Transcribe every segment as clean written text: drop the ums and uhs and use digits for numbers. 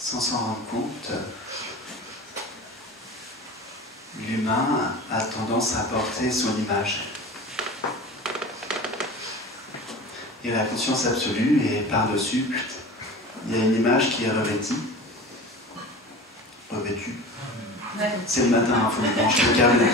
sans s'en rendre compte, l'humain a tendance à porter son image. Et la conscience absolue, et par-dessus, il y a une image qui est revêtue. C'est le matin, il faut que je branche le câble.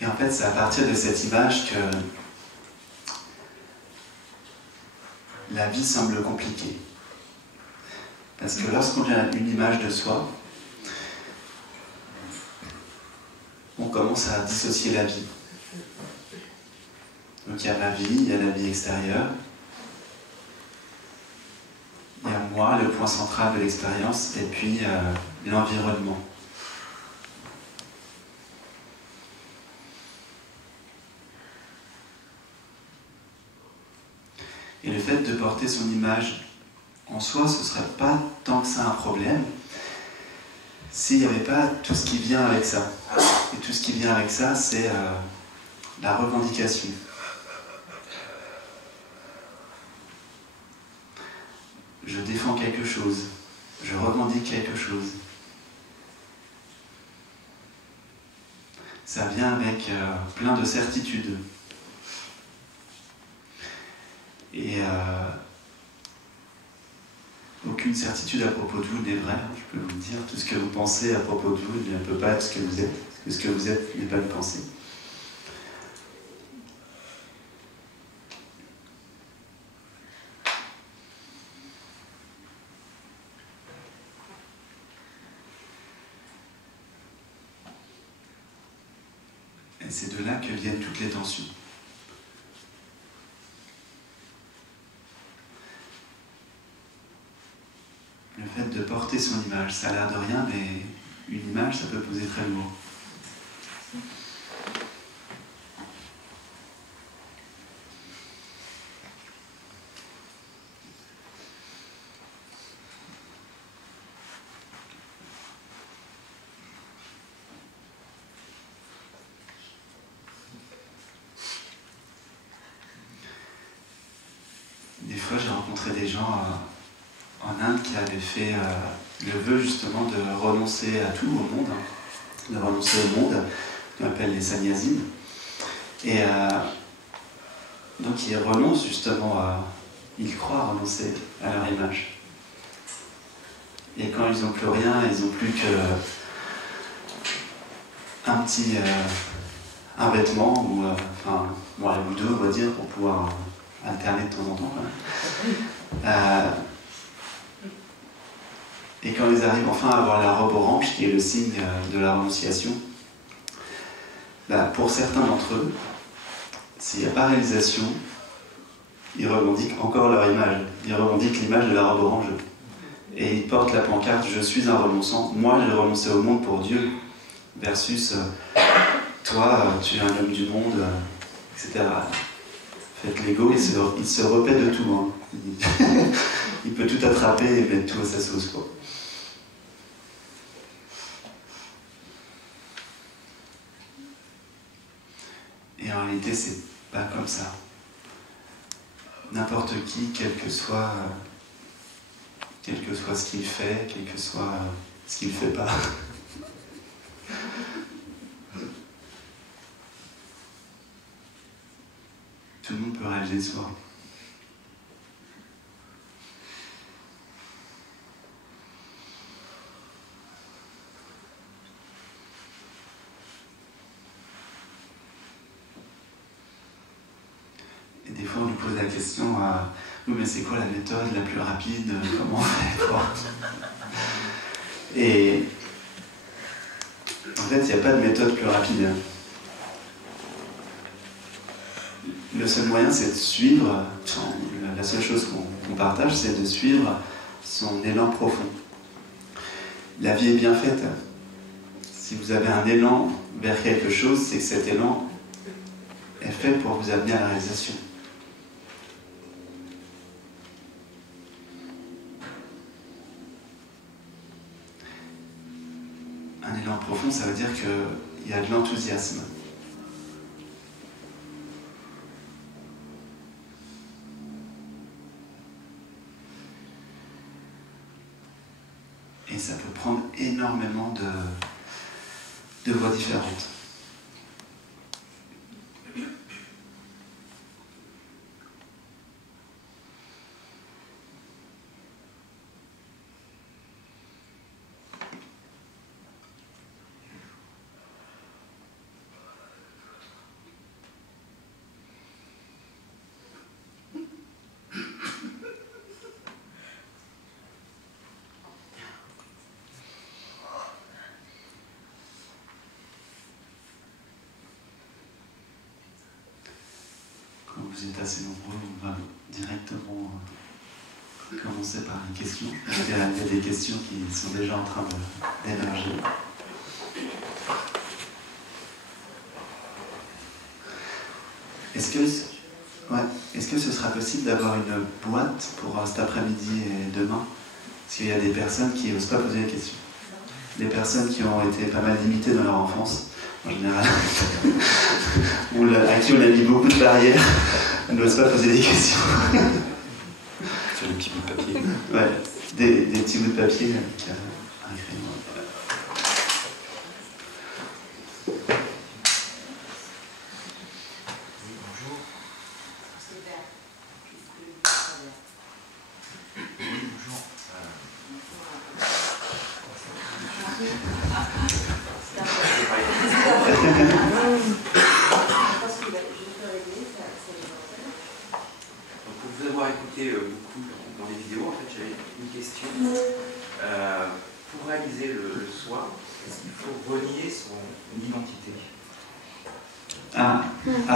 Et en fait, c'est à partir de cette image que la vie semble compliquée. Parce que lorsqu'on a une image de soi, on commence à dissocier la vie. Donc il y a ma vie, il y a la vie extérieure, il y a moi, le point central de l'expérience, et puis l'environnement. Et le fait de porter son image en soi, ce ne serait pas tant que ça un problème s'il n'y avait pas tout ce qui vient avec ça. Et tout ce qui vient avec ça, c'est la revendication. Je défends quelque chose, je revendique quelque chose. Ça vient avec plein de certitudes. Et aucune certitude à propos de vous n'est vraie, je peux vous le dire. Tout ce que vous pensez à propos de vous ne peut pas être ce que vous êtes, parce que ce que vous êtes n'est pas une pensée. Et c'est de là que viennent toutes les tensions. Le fait de porter son image, ça a l'air de rien, mais une image, ça peut poser très lourd. Des fois, j'ai rencontré des gens en Inde qui avaient fait le vœu justement de renoncer à tout au monde, de renoncer au monde, qu'on appelle les sannyasis. Et donc ils renoncent justement ils croient renoncer à leur image. Et quand ils n'ont plus rien, ils n'ont plus un vêtement, ou ou deux, on va dire, pour pouvoir alterner de temps en temps. Et quand ils arrivent enfin à avoir la robe orange, qui est le signe de la renonciation, pour certains d'entre eux, s'il n'y a pas réalisation, ils revendiquent encore leur image. Ils revendiquent l'image de la robe orange. Et ils portent la pancarte « Je suis un renonçant, moi j'ai renoncé au monde pour Dieu » versus « Toi, tu es un homme du monde », etc. En fait, l'ego, il se repaît de tout. Il peut tout attraper et mettre tout à sa sauce, quoi. Et en réalité, c'est pas comme ça. N'importe qui, quel que soit ce qu'il fait, quel que soit ce qu'il ne fait pas. Tout le monde peut réaliser soi. Et des fois, on nous pose la question oui, mais c'est quoi la méthode la plus rapide? Comment on fait, quoi? Et en fait, il n'y a pas de méthode plus rapide. Le seul moyen, c'est de suivre, la seule chose qu'on partage, c'est de suivre son élan profond. La vie est bien faite. Si vous avez un élan vers quelque chose, c'est que cet élan est fait pour vous amener à la réalisation. Un élan profond, ça veut dire qu'il y a de l'enthousiasme. Et ça peut prendre énormément de voies différentes. Vous êtes assez nombreux, on va directement commencer par les questions. Il y a des questions qui sont déjà en train d'émerger. Est-ce que ce sera possible d'avoir une boîte pour cet après-midi et demain? Parce qu'il y a des personnes qui n'osent pas poser des questions. Des personnes qui ont été pas mal limitées dans leur enfance, en général, à qui on a mis beaucoup de barrières, n'osent pas poser des questions. Sur des petits bouts de papier. Ouais, des petits bouts de papier avec un crayon.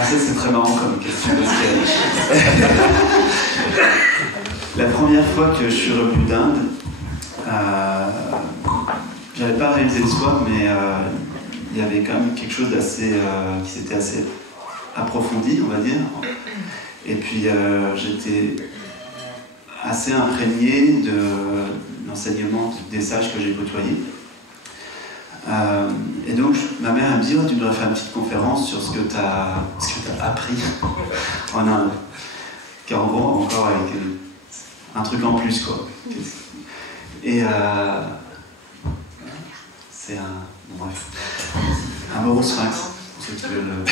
C'est très marrant comme question. La première fois que je suis revenu d'Inde, j'avais pas réalisé le soi, mais il y avait quand même quelque chose d'assez, qui s'était assez approfondi, on va dire. Et puis j'étais assez imprégné de l'enseignement des sages que j'ai côtoyés. Et donc ma mère me dit tu devrais faire une petite conférence sur ce que tu as appris en Inde, qui en gros encore avec un truc en plus quoi. Et c'est un mot sphinx pour ceux qui veulent.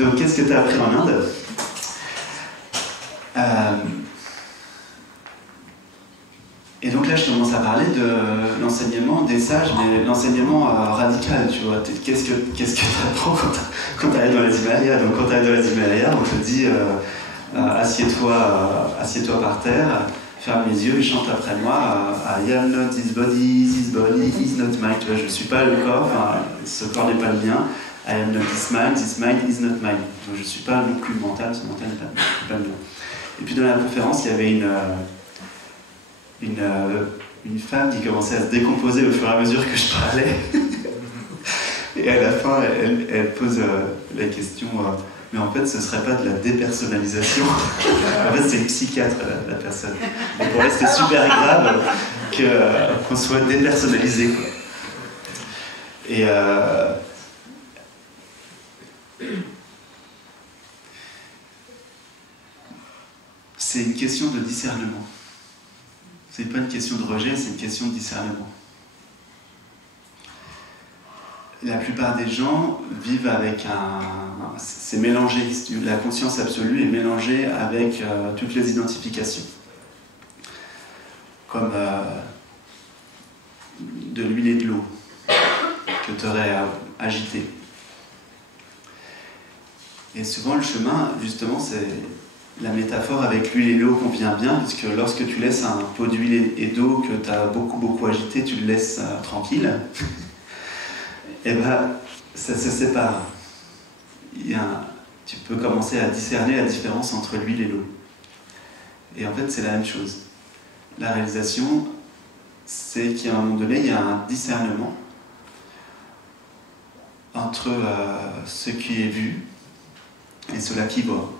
Donc qu'est-ce que tu as appris en Inde? Et donc là, je commence à parler de l'enseignement des sages, mais l'enseignement radical, tu vois. Qu'est-ce que tu apprends quand tu arrives dans les Himalayas? Donc quand tu arrives dans les Himalayas, on te dit assieds-toi par terre, ferme les yeux et chante après moi I am not this body is not mine. Tu vois, je ne suis pas le corps, ce corps n'est pas le mien. I am not this mind is not mine. Donc je ne suis pas non plus mental, ce mental n'est pas le mien. Et puis dans la conférence, il y avait une femme qui commençait à se décomposer au fur et à mesure que je parlais. Et à la fin, elle pose la question mais en fait, ce ne serait pas de la dépersonnalisation. En fait, c'est une psychiatre, la personne. Et pour elle, c'était super grave qu'on soit dépersonnalisé, quoi. Et c'est une question de discernement. C'est pas une question de rejet, c'est une question de discernement. La plupart des gens vivent avec c'est mélangé, la conscience absolue est mélangée avec toutes les identifications. Comme de l'huile et de l'eau que tu aurais agité. Et souvent le chemin, justement, c'est la métaphore avec l'huile et l'eau convient bien, puisque lorsque tu laisses un pot d'huile et d'eau que tu as beaucoup agité, tu le laisses tranquille, et bien ça se sépare. Tu peux commencer à discerner la différence entre l'huile et l'eau. Et en fait, c'est la même chose. La réalisation, c'est qu'à un moment donné, il y a un discernement entre ce qui est vu et cela qui voit.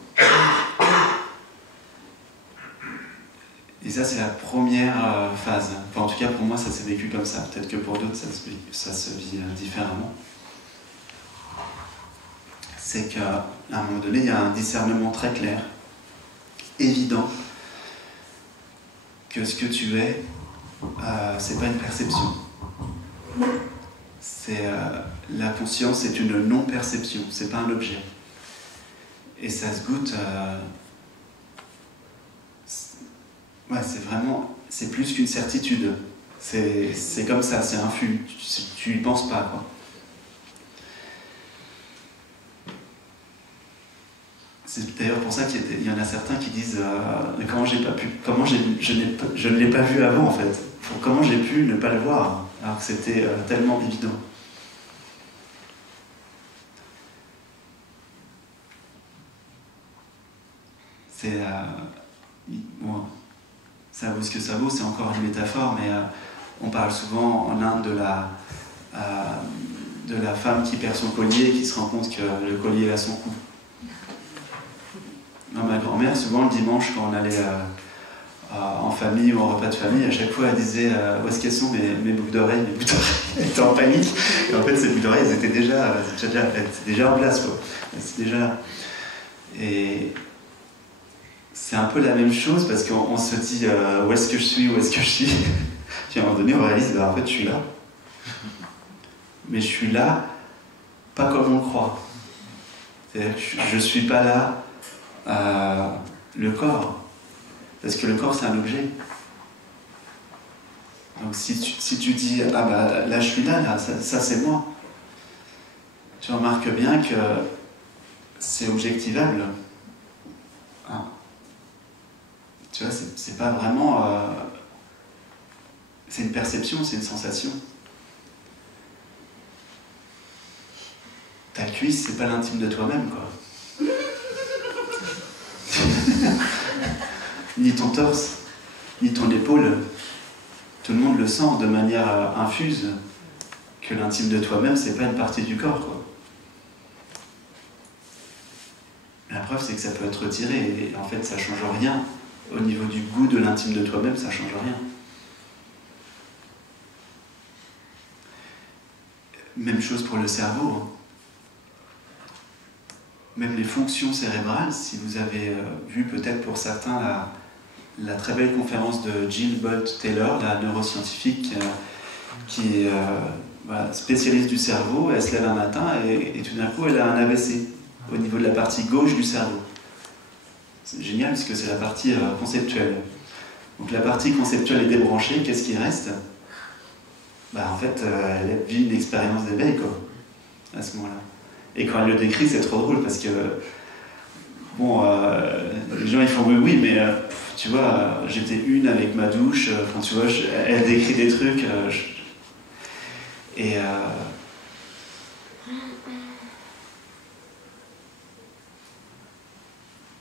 Et ça, c'est la première phase. Enfin, en tout cas, pour moi, ça s'est vécu comme ça. Peut-être que pour d'autres, ça se vit différemment. C'est qu'à un moment donné, il y a un discernement très clair, évident, que ce que tu es, c'est pas une perception. La conscience, c'est une non-perception, c'est pas un objet. Et ça se goûte... c'est plus qu'une certitude. C'est comme ça, c'est infus. Tu y penses pas, quoi. C'est d'ailleurs pour ça qu'il y en a certains qui disent comment je ne l'ai pas vu avant, en fait. Comment j'ai pu ne pas le voir alors que c'était tellement évident. Bon, ça vaut ce que ça vaut, c'est encore une métaphore, mais on parle souvent en Inde de la femme qui perd son collier et qui se rend compte que le collier est à son cou. Ma grand-mère, souvent le dimanche, quand on allait en famille ou en repas de famille, à chaque fois elle disait où est-ce qu'elles sont mes boucles d'oreilles. Mes boucles d'oreilles, elle était en panique. Et en fait, ces boucles d'oreilles, elles étaient déjà en place, quoi. C'est déjà là. Et c'est un peu la même chose parce qu'on se dit où est-ce que je suis, Puis à un moment donné, on réalise en fait, je suis là. Mais je suis là, pas comme on le croit. C'est-à-dire que je ne suis pas là. Le corps, parce que le corps c'est un objet. Donc si tu dis là je suis là ça c'est moi, tu remarques bien que c'est objectivable. Tu vois, c'est pas vraiment c'est une perception, c'est une sensation. Ta cuisse c'est pas l'intime de toi-même, quoi. Ni ton torse, ni ton épaule. Tout le monde le sent de manière infuse que l'intime de toi-même, c'est pas une partie du corps, quoi. La preuve, c'est que ça peut être retiré et en fait, ça change rien. Au niveau du goût de l'intime de toi-même, ça change rien. Même chose pour le cerveau. Même les fonctions cérébrales, si vous avez vu peut-être pour certains la très belle conférence de Jill Bolte Taylor, la neuroscientifique qui est spécialiste du cerveau, elle se lève un matin et tout d'un coup elle a un AVC au niveau de la partie gauche du cerveau. C'est génial parce que c'est la partie conceptuelle. Donc la partie conceptuelle est débranchée, qu'est-ce qui reste ? En fait, elle vit une expérience d'éveil, quoi, à ce moment-là. Et quand elle le décrit, c'est trop drôle parce que, les gens ils font oui, mais tu vois, j'étais une avec ma douche, tu vois, elle décrit des trucs.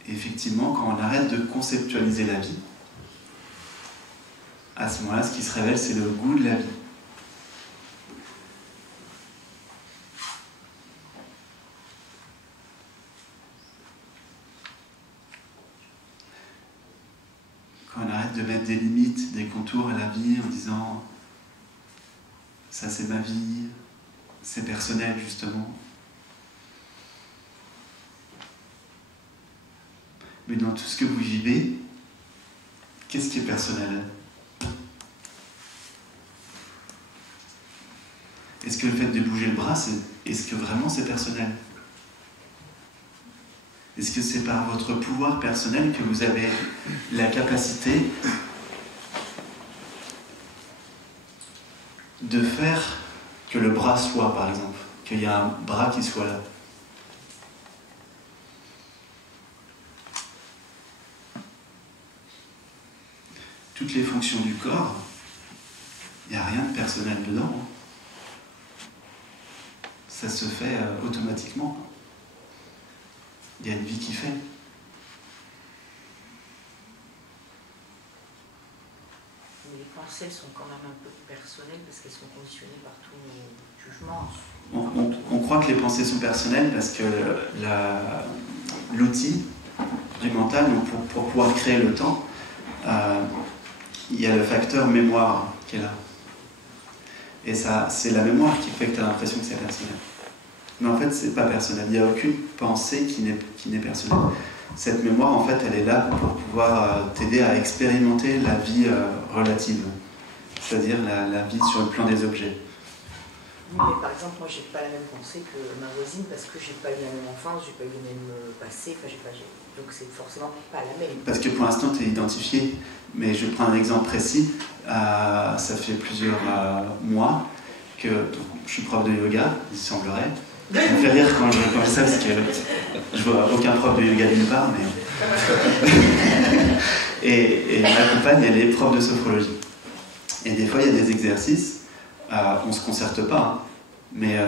Effectivement, quand on arrête de conceptualiser la vie, à ce moment-là, ce qui se révèle, c'est le goût de la vie. Quand on arrête de mettre des limites, des contours à la vie en disant ça c'est ma vie, c'est personnel justement. Mais dans tout ce que vous vivez, qu'est-ce qui est personnel ? Est-ce que le fait de bouger le bras, est-ce que vraiment c'est personnel ? Est-ce que c'est par votre pouvoir personnel que vous avez la capacité de faire que le bras soit, par exemple, qu'il y a un bras qui soit là ? Toutes les fonctions du corps, il n'y a rien de personnel dedans. Ça se fait automatiquement. Il y a une vie qui fait. Les pensées sont quand même un peu personnelles parce qu'elles sont conditionnées par tous nos jugements. On croit que les pensées sont personnelles parce que l'outil du mental, pour pouvoir créer le temps, il y a le facteur mémoire qui est là. Et ça, c'est la mémoire qui fait que tu as l'impression que c'est personnel. Mais en fait, c'est pas personnel. Il n'y a aucune pensée qui n'est personnelle. Cette mémoire, en fait, elle est là pour pouvoir t'aider à expérimenter la vie relative. C'est-à-dire la vie sur le plan des objets. Oui, mais par exemple, moi, j'ai pas la même pensée que ma voisine parce que j'ai pas eu la même enfance, j'ai pas eu le même passé, donc c'est forcément pas la même. Parce que pour l'instant, tu es identifié. Mais je prends un exemple précis. Ça fait plusieurs mois que je suis prof de yoga, il semblerait. Ça me fait rire quand je dis ça parce que je vois aucun prof de yoga nulle part. Mais... et ma compagne, elle est prof de sophrologie. Et des fois, il y a des exercices, on ne se concerte pas. Hein. Mais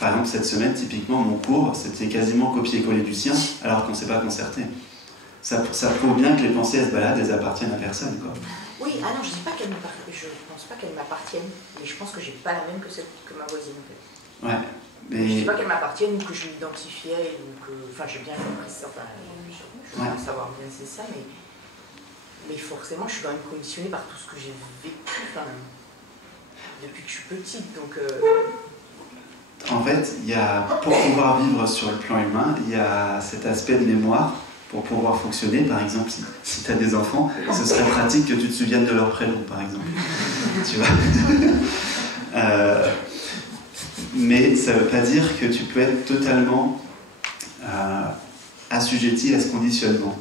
par exemple, cette semaine, typiquement, mon cours, c'était quasiment copier-coller du sien, alors qu'on ne s'est pas concerté. Ça prouve bien que les pensées, elles se baladent, elles appartiennent à personne, quoi. Oui, ah non, je dis pas qu'elles m'appartiennent, je pense pas qu'elles m'appartiennent, mais je pense que j'ai pas la même que celle que ma voisine, en fait. Ouais, mais... Je dis pas qu'elles m'appartiennent ou que je l'identifiais, ou que... Enfin, j'ai bien compris ça, enfin, je veux pas savoir bien c'est ça, mais forcément, je suis quand même conditionnée par tout ce que j'ai vécu, enfin, depuis que je suis petite, donc... En fait, pour pouvoir vivre sur le plan humain, il y a cet aspect de mémoire. Pour pouvoir fonctionner, par exemple, si tu as des enfants, ce serait pratique que tu te souviennes de leur prénom, par exemple. Tu vois mais ça ne veut pas dire que tu peux être totalement assujetti à ce conditionnement.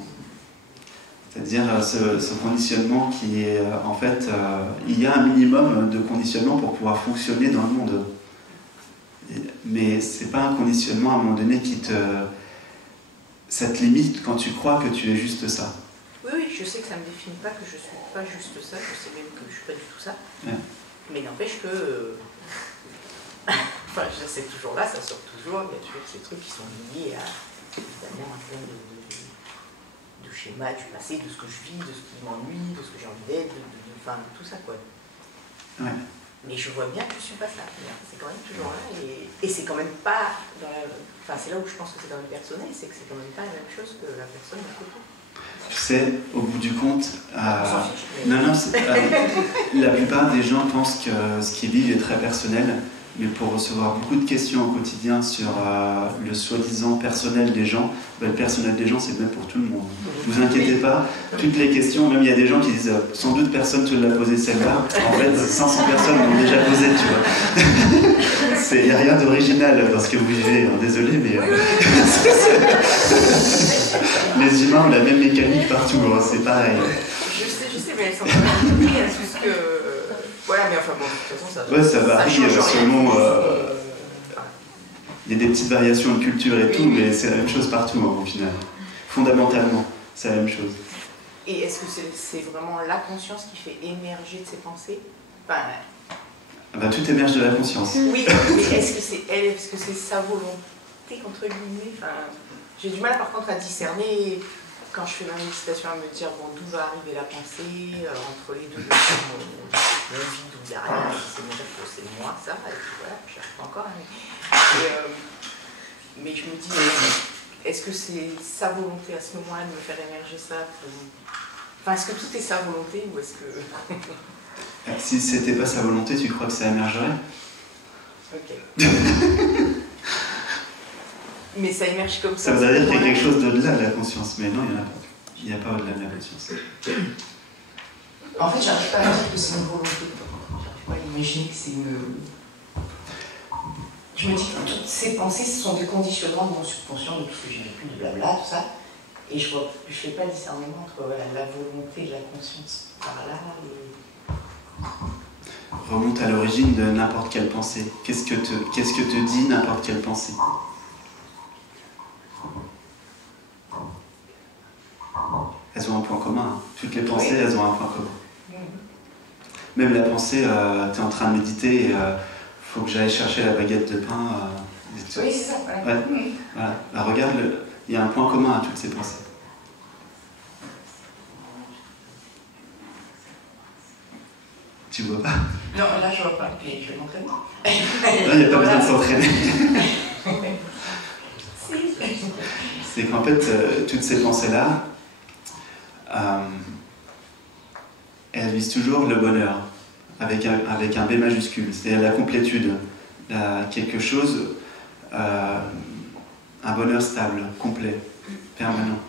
C'est-à-dire ce conditionnement qui est, en fait, il y a un minimum de conditionnement pour pouvoir fonctionner dans le monde. Mais ce n'est pas un conditionnement à un moment donné ça te limite quand tu crois que tu es juste ça. Oui, je sais que ça ne me définit pas, que je ne suis pas juste ça, je sais même que je ne suis pas du tout ça. Ouais. Mais n'empêche que... enfin, c'est toujours là, ça sort toujours, il y a toujours ces trucs qui sont liés à, évidemment, un plein de schémas du passé, de ce que je vis, de ce qui m'ennuie, de ce que j'ai envie d'être, enfin, tout ça, quoi. Ouais. Mais je vois bien que je ne suis pas ça. C'est quand même toujours là. Et c'est quand même pas... Enfin, c'est là où je pense que c'est quand même personnel, c'est que c'est quand même pas la même chose que la personne à côté. Tu sais, au bout du compte... Non, la plupart des gens pensent que ce qu'ils vivent est très personnel, mais pour recevoir beaucoup de questions au quotidien sur le soi-disant personnel des gens, le personnel des gens, c'est le même pour tout le monde. Ne vous inquiétez pas, toutes les questions, même il y a des gens qui disent sans doute personne ne te l'a posé celle-là. En fait, 500 personnes l'ont déjà posé, tu vois. Il n'y a rien d'original dans ce que vous vivez, désolé, mais... les humains ont la même mécanique partout, c'est pareil. Je sais, mais elles sont quand même liées à tout ce que... Voilà, mais enfin bon, de toute façon, ça... Ouais, ça varie selon... Il y a des petites variations de culture et tout, mais c'est la même chose partout, au final. Fondamentalement, c'est la même chose. Et est-ce que c'est vraiment la conscience qui fait émerger de ces pensées? Enfin, tout émerge de la conscience. Oui, mais est-ce que c'est elle, est-ce que c'est sa volonté, entre guillemets? Enfin, j'ai du mal par contre à discerner quand je fais ma méditation, à me dire bon, d'où va arriver la pensée, entre les deux, mon vide où il n'y a rien, c'est moi ça, et puis voilà, je cherche pas encore. Mais je me dis, est-ce que c'est sa volonté à ce moment-là de me faire émerger ça Enfin, est-ce que tout est sa volonté ou est-ce que... Si c'était pas sa volonté, tu crois que ça émergerait? Ok. Mais ça émerge comme ça. Ça veut dire qu'il y a quelque chose d'au-delà de la conscience, mais non, il n'y en a pas. Il n'y a pas au-delà de la conscience. En fait, j'arrive pas à dire que c'est une volonté. J'arrive pas à imaginer que c'est une... Je me dis que toutes ces pensées, ce sont des conditionnements de mon subconscient, de tout ce que j'ai vécu, de blabla, tout ça. Et je ne fais pas discernement entre la volonté et la conscience par là. Remonte à l'origine de n'importe quelle pensée. Qu'est-ce que te dit n'importe quelle pensée? Elles ont un point commun. Hein. Toutes les pensées, oui. Elles ont un point commun. Même la pensée, tu es en train de méditer, faut que j'aille chercher la baguette de pain. Oui, c'est ça. Ouais. Voilà. Alors, regarde, il y a un point commun à toutes ces pensées. Tu vois pas? Non, là je vois pas, puis je vais m'entraîner. Il n'y a pas besoin de s'entraîner. C'est qu'en fait, toutes ces pensées-là, elle vise toujours le bonheur, avec un B majuscule, c'est-à-dire la complétude, quelque chose, un bonheur stable, complet, permanent.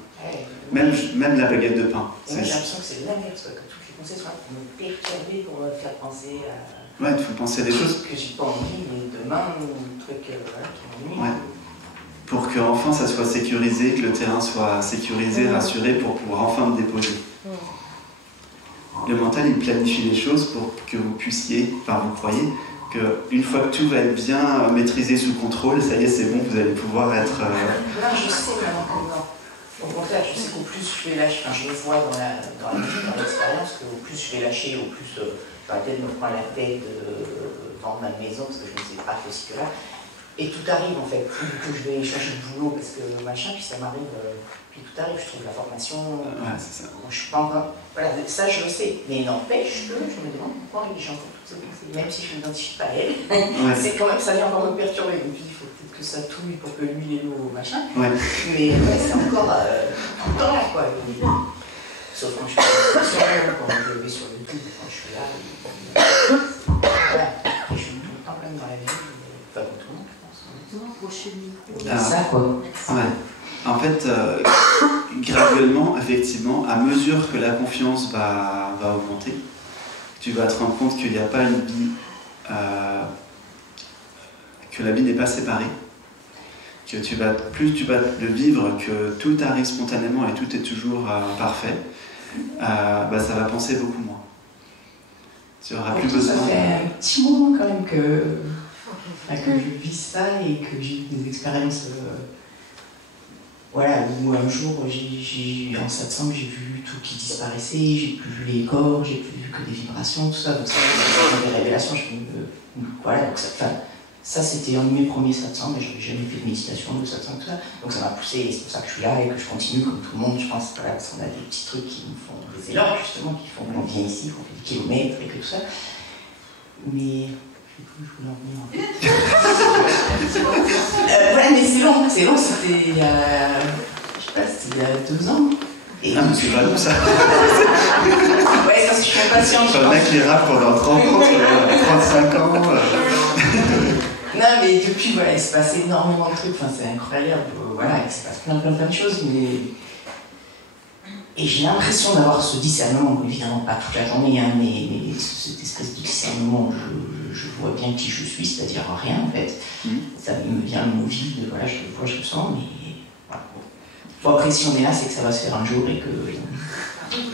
Même la baguette de pain. Moi j'ai l'impression que c'est l'inverse, que toutes les pensées sont là pour me perturber, pour me faire penser à... Ouais, il faut penser à des choses. Que j'ai pas envie, mais demain, un truc voilà, qui m'ennuie. Ouais. Pour que enfin ça soit sécurisé, que le terrain soit sécurisé, rassuré, pour pouvoir enfin me déposer. Le mental, il planifie les choses pour que vous puissiez, enfin vous croyez, qu'une fois que tout va être bien maîtrisé sous contrôle, ça y est, c'est bon, vous allez pouvoir être... Non, je sais maintenant que non. Au contraire, je sais qu'au plus je vais lâcher, enfin je le vois dans l'expérience, qu'au plus je vais lâcher, au plus j'aurais peut-être me prendre la tête de vendre ma maison, parce que je ne sais pas que ci que là. Et tout arrive en fait, que je vais changer de boulot, parce que machin, puis ça m'arrive, puis tout arrive, je trouve la formation, c'est ça. Bon, je suis pas encore... Voilà, ça je le sais, mais n'empêche que je me demande pourquoi j'ai encore toutes ces pensées, même si je ne m'identifie pas à elle, c'est quand même, ça vient encore me perturber, donc il faut peut-être que ça touille pour que l'huile et l'eau, machin, mais c'est encore là quoi. Sauf quand je suis quand je vais sur le YouTube, quand je suis là, voilà, et je suis tout le temps même dans la vie, enfin comme tout le monde. Ça quoi. Ouais. En fait, graduellement, effectivement, à mesure que la confiance va augmenter, tu vas te rendre compte qu'il n'y a pas une vie, que la vie n'est pas séparée, que plus tu vas le vivre, que tout arrive spontanément et tout est toujours parfait, ça va penser beaucoup moins. Tu n'auras plus besoin. Ça fait un petit moment quand même que je vis ça et que j'ai eu des expériences. Voilà, où un jour, en satsang, j'ai vu tout qui disparaissait, j'ai plus vu les corps, j'ai plus vu que des vibrations, tout ça. Donc ça, c'est des révélations. Voilà, donc ça c'était un de mes premiers satsangs, mais je n'avais jamais fait de méditation, de satsang, tout ça. Donc ça m'a poussé, et c'est pour ça que je suis là et que je continue comme tout le monde, je pense, voilà, parce qu'on a des petits trucs qui nous font des éloges, justement, qui font qu'on vient ici, qu'on fait des kilomètres et que tout ça. Mais... je voulais en venir. Ouais, mais c'est long, c'était il y a... je sais pas, c'était il y a 2 ans. Et mais c'est pas long ça. Ouais, parce que je suis impatiente. Un mec qui rappe pendant 30 ans, 35 ans. Non, mais depuis, voilà, il se passe énormément de trucs, enfin, c'est incroyable, voilà, il se passe plein de choses, mais... Et j'ai l'impression d'avoir ce discernement, évidemment pas toute la journée, hein, mais cette espèce de discernement où je vois bien qui je suis, c'est-à-dire rien en fait. Ça me vient le mot vide, voilà, je le vois, je le sens, mais voilà. Bon, après, si on est là, c'est que ça va se faire un jour et que...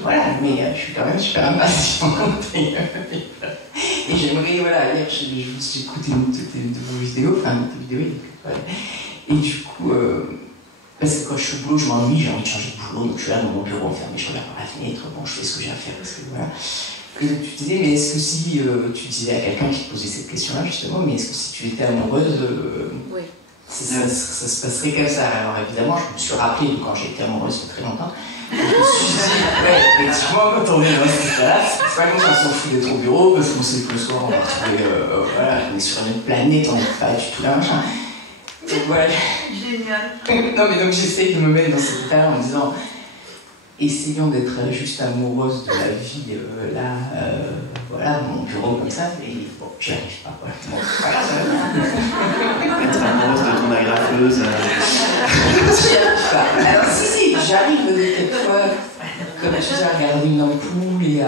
Voilà, mais je suis quand même super impatiente. Et j'aimerais, voilà, hier j'ai écouté une de vos vidéos, enfin une vidéo, et du coup... parce que quand je suis au boulot, je m'ennuie, j'ai envie de changer de boulot, donc je suis là dans mon bureau enfermé, je regarde par la fenêtre, bon, je fais ce que j'ai à faire, parce que voilà. Et tu disais, mais est-ce que si tu disais à quelqu'un qui te posait cette question-là, justement, mais est-ce que si tu étais amoureuse, oui. ça se passerait comme ça? Alors évidemment, je me suis rappelé de quand j'ai été amoureuse il y a très longtemps, je me suis dit, ouais, effectivement, quand on est dans ce cas-là, c'est pas comme si on s'en fout d'être au bureau, parce qu'on sait que le soir, on va retrouver, voilà, on est sur une autre planète, on n'est pas du tout là, machin. Donc voilà. Génial. Non mais donc j'essaye de me mettre dans cet état en me disant essayons d'être juste amoureuses de la vie là, voilà, mon bureau comme ça, mais bon, j'y arrive pas, voilà. Bon, Être amoureuse de ton agrafeuse. J'y arrive pas. Alors si, j'arrive quelquefois, comme tu dis, à regarder une ampoule et à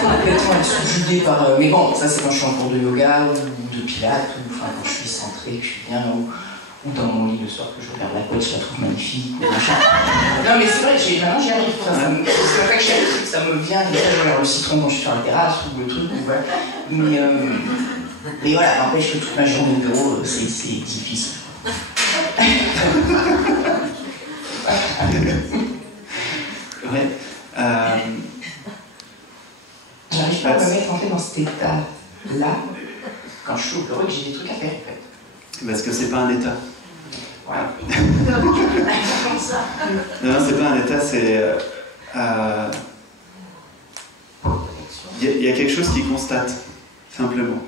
complètement être subjuguée par... mais bon, ça c'est quand je suis en cours de yoga ou de pilates, ou enfin quand je suis centrée, que je suis bien, ou dans mon lit le soir que je regarde la couette, je la trouve magnifique, ou machin. Non mais c'est vrai, maintenant j'y arrive. C'est pas que j'y arrive, ça me vient, et là je regarde le citron quand je suis sur la terrasse, ou le truc, ou voilà. Mais voilà, n'empêche que toute ma journée de bureau, c'est difficile. Ouais. J'arrive pas à me mettre en fait dans cet état-là quand je suis au bureau et que j'ai des trucs à faire en fait. Parce que c'est pas un état. Voilà. Comme ça. Non, c'est pas un état, c'est... Il y a quelque chose qui constate, simplement.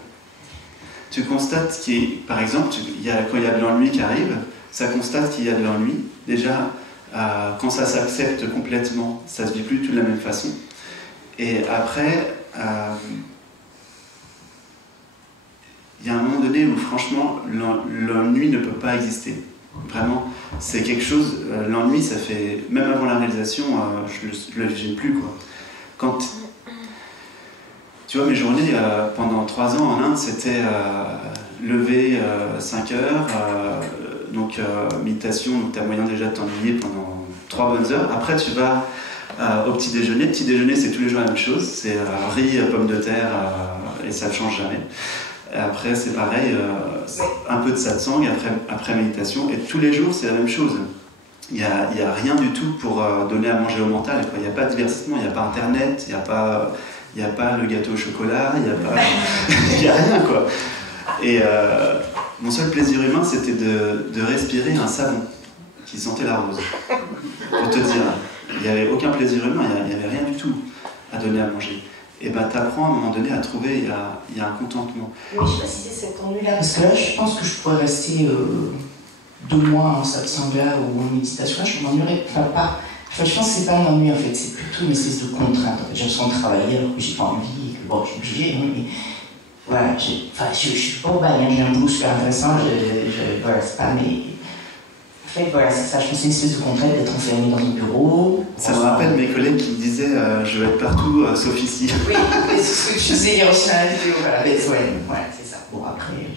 Tu constates qu'il y a, par exemple, quand il y a de l'ennui qui arrive, ça constate qu'il y a de l'ennui. Déjà, quand ça s'accepte complètement, ça se vit plus de la même façon. Et après, il y a un moment donné où franchement l'ennui ne peut pas exister. Vraiment, c'est quelque chose, l'ennui ça fait, même avant la réalisation, je ne le gêne plus quoi. Quand, tu vois mes journées pendant 3 ans en Inde c'était lever 5 heures, donc méditation, donc tu as moyen déjà de t'ennuyer pendant 3 bonnes heures. Après tu vas au petit déjeuner c'est tous les jours la même chose, c'est riz, pommes de terre et ça ne change jamais. Après, c'est pareil, un peu de satsang après méditation, et tous les jours, c'est la même chose. Il n'y a rien du tout pour donner à manger au mental. Il n'y a pas de divertissement, il n'y a pas Internet, il n'y a pas le gâteau au chocolat, il n'y a rien, quoi. Et mon seul plaisir humain, c'était de respirer un savon qui sentait la rose. Pour te dire, il n'y avait aucun plaisir humain, il n'y avait rien du tout à donner à manger. Et ben t'apprends à un moment donné à trouver, il y a un contentement. Mais je sais pas si c'est cet ennui-là, parce que là je pense que je pourrais rester 2 mois en satsanga ou en méditation, je m'ennuierais pas. Enfin, je pense que c'est pas un ennui en fait, c'est plutôt une espèce de contrainte. En fait, j'ai l'impression de travailler alors que j'ai pas envie, et que bon, je suis obligée, mais voilà, je suis pas au bail, j'ai un boulot super intéressant, voilà, c'est pas mes... En fait, voilà, c'est ça, je pense que c'est une espèce de contrainte d'être enfermé dans un bureau. Ça me rappelle mes collègues qui me disaient je vais être partout sauf ici. Oui, c'est ce que je faisais hier aussi dans la vidéo, voilà, ouais, c'est ça. Bon, après,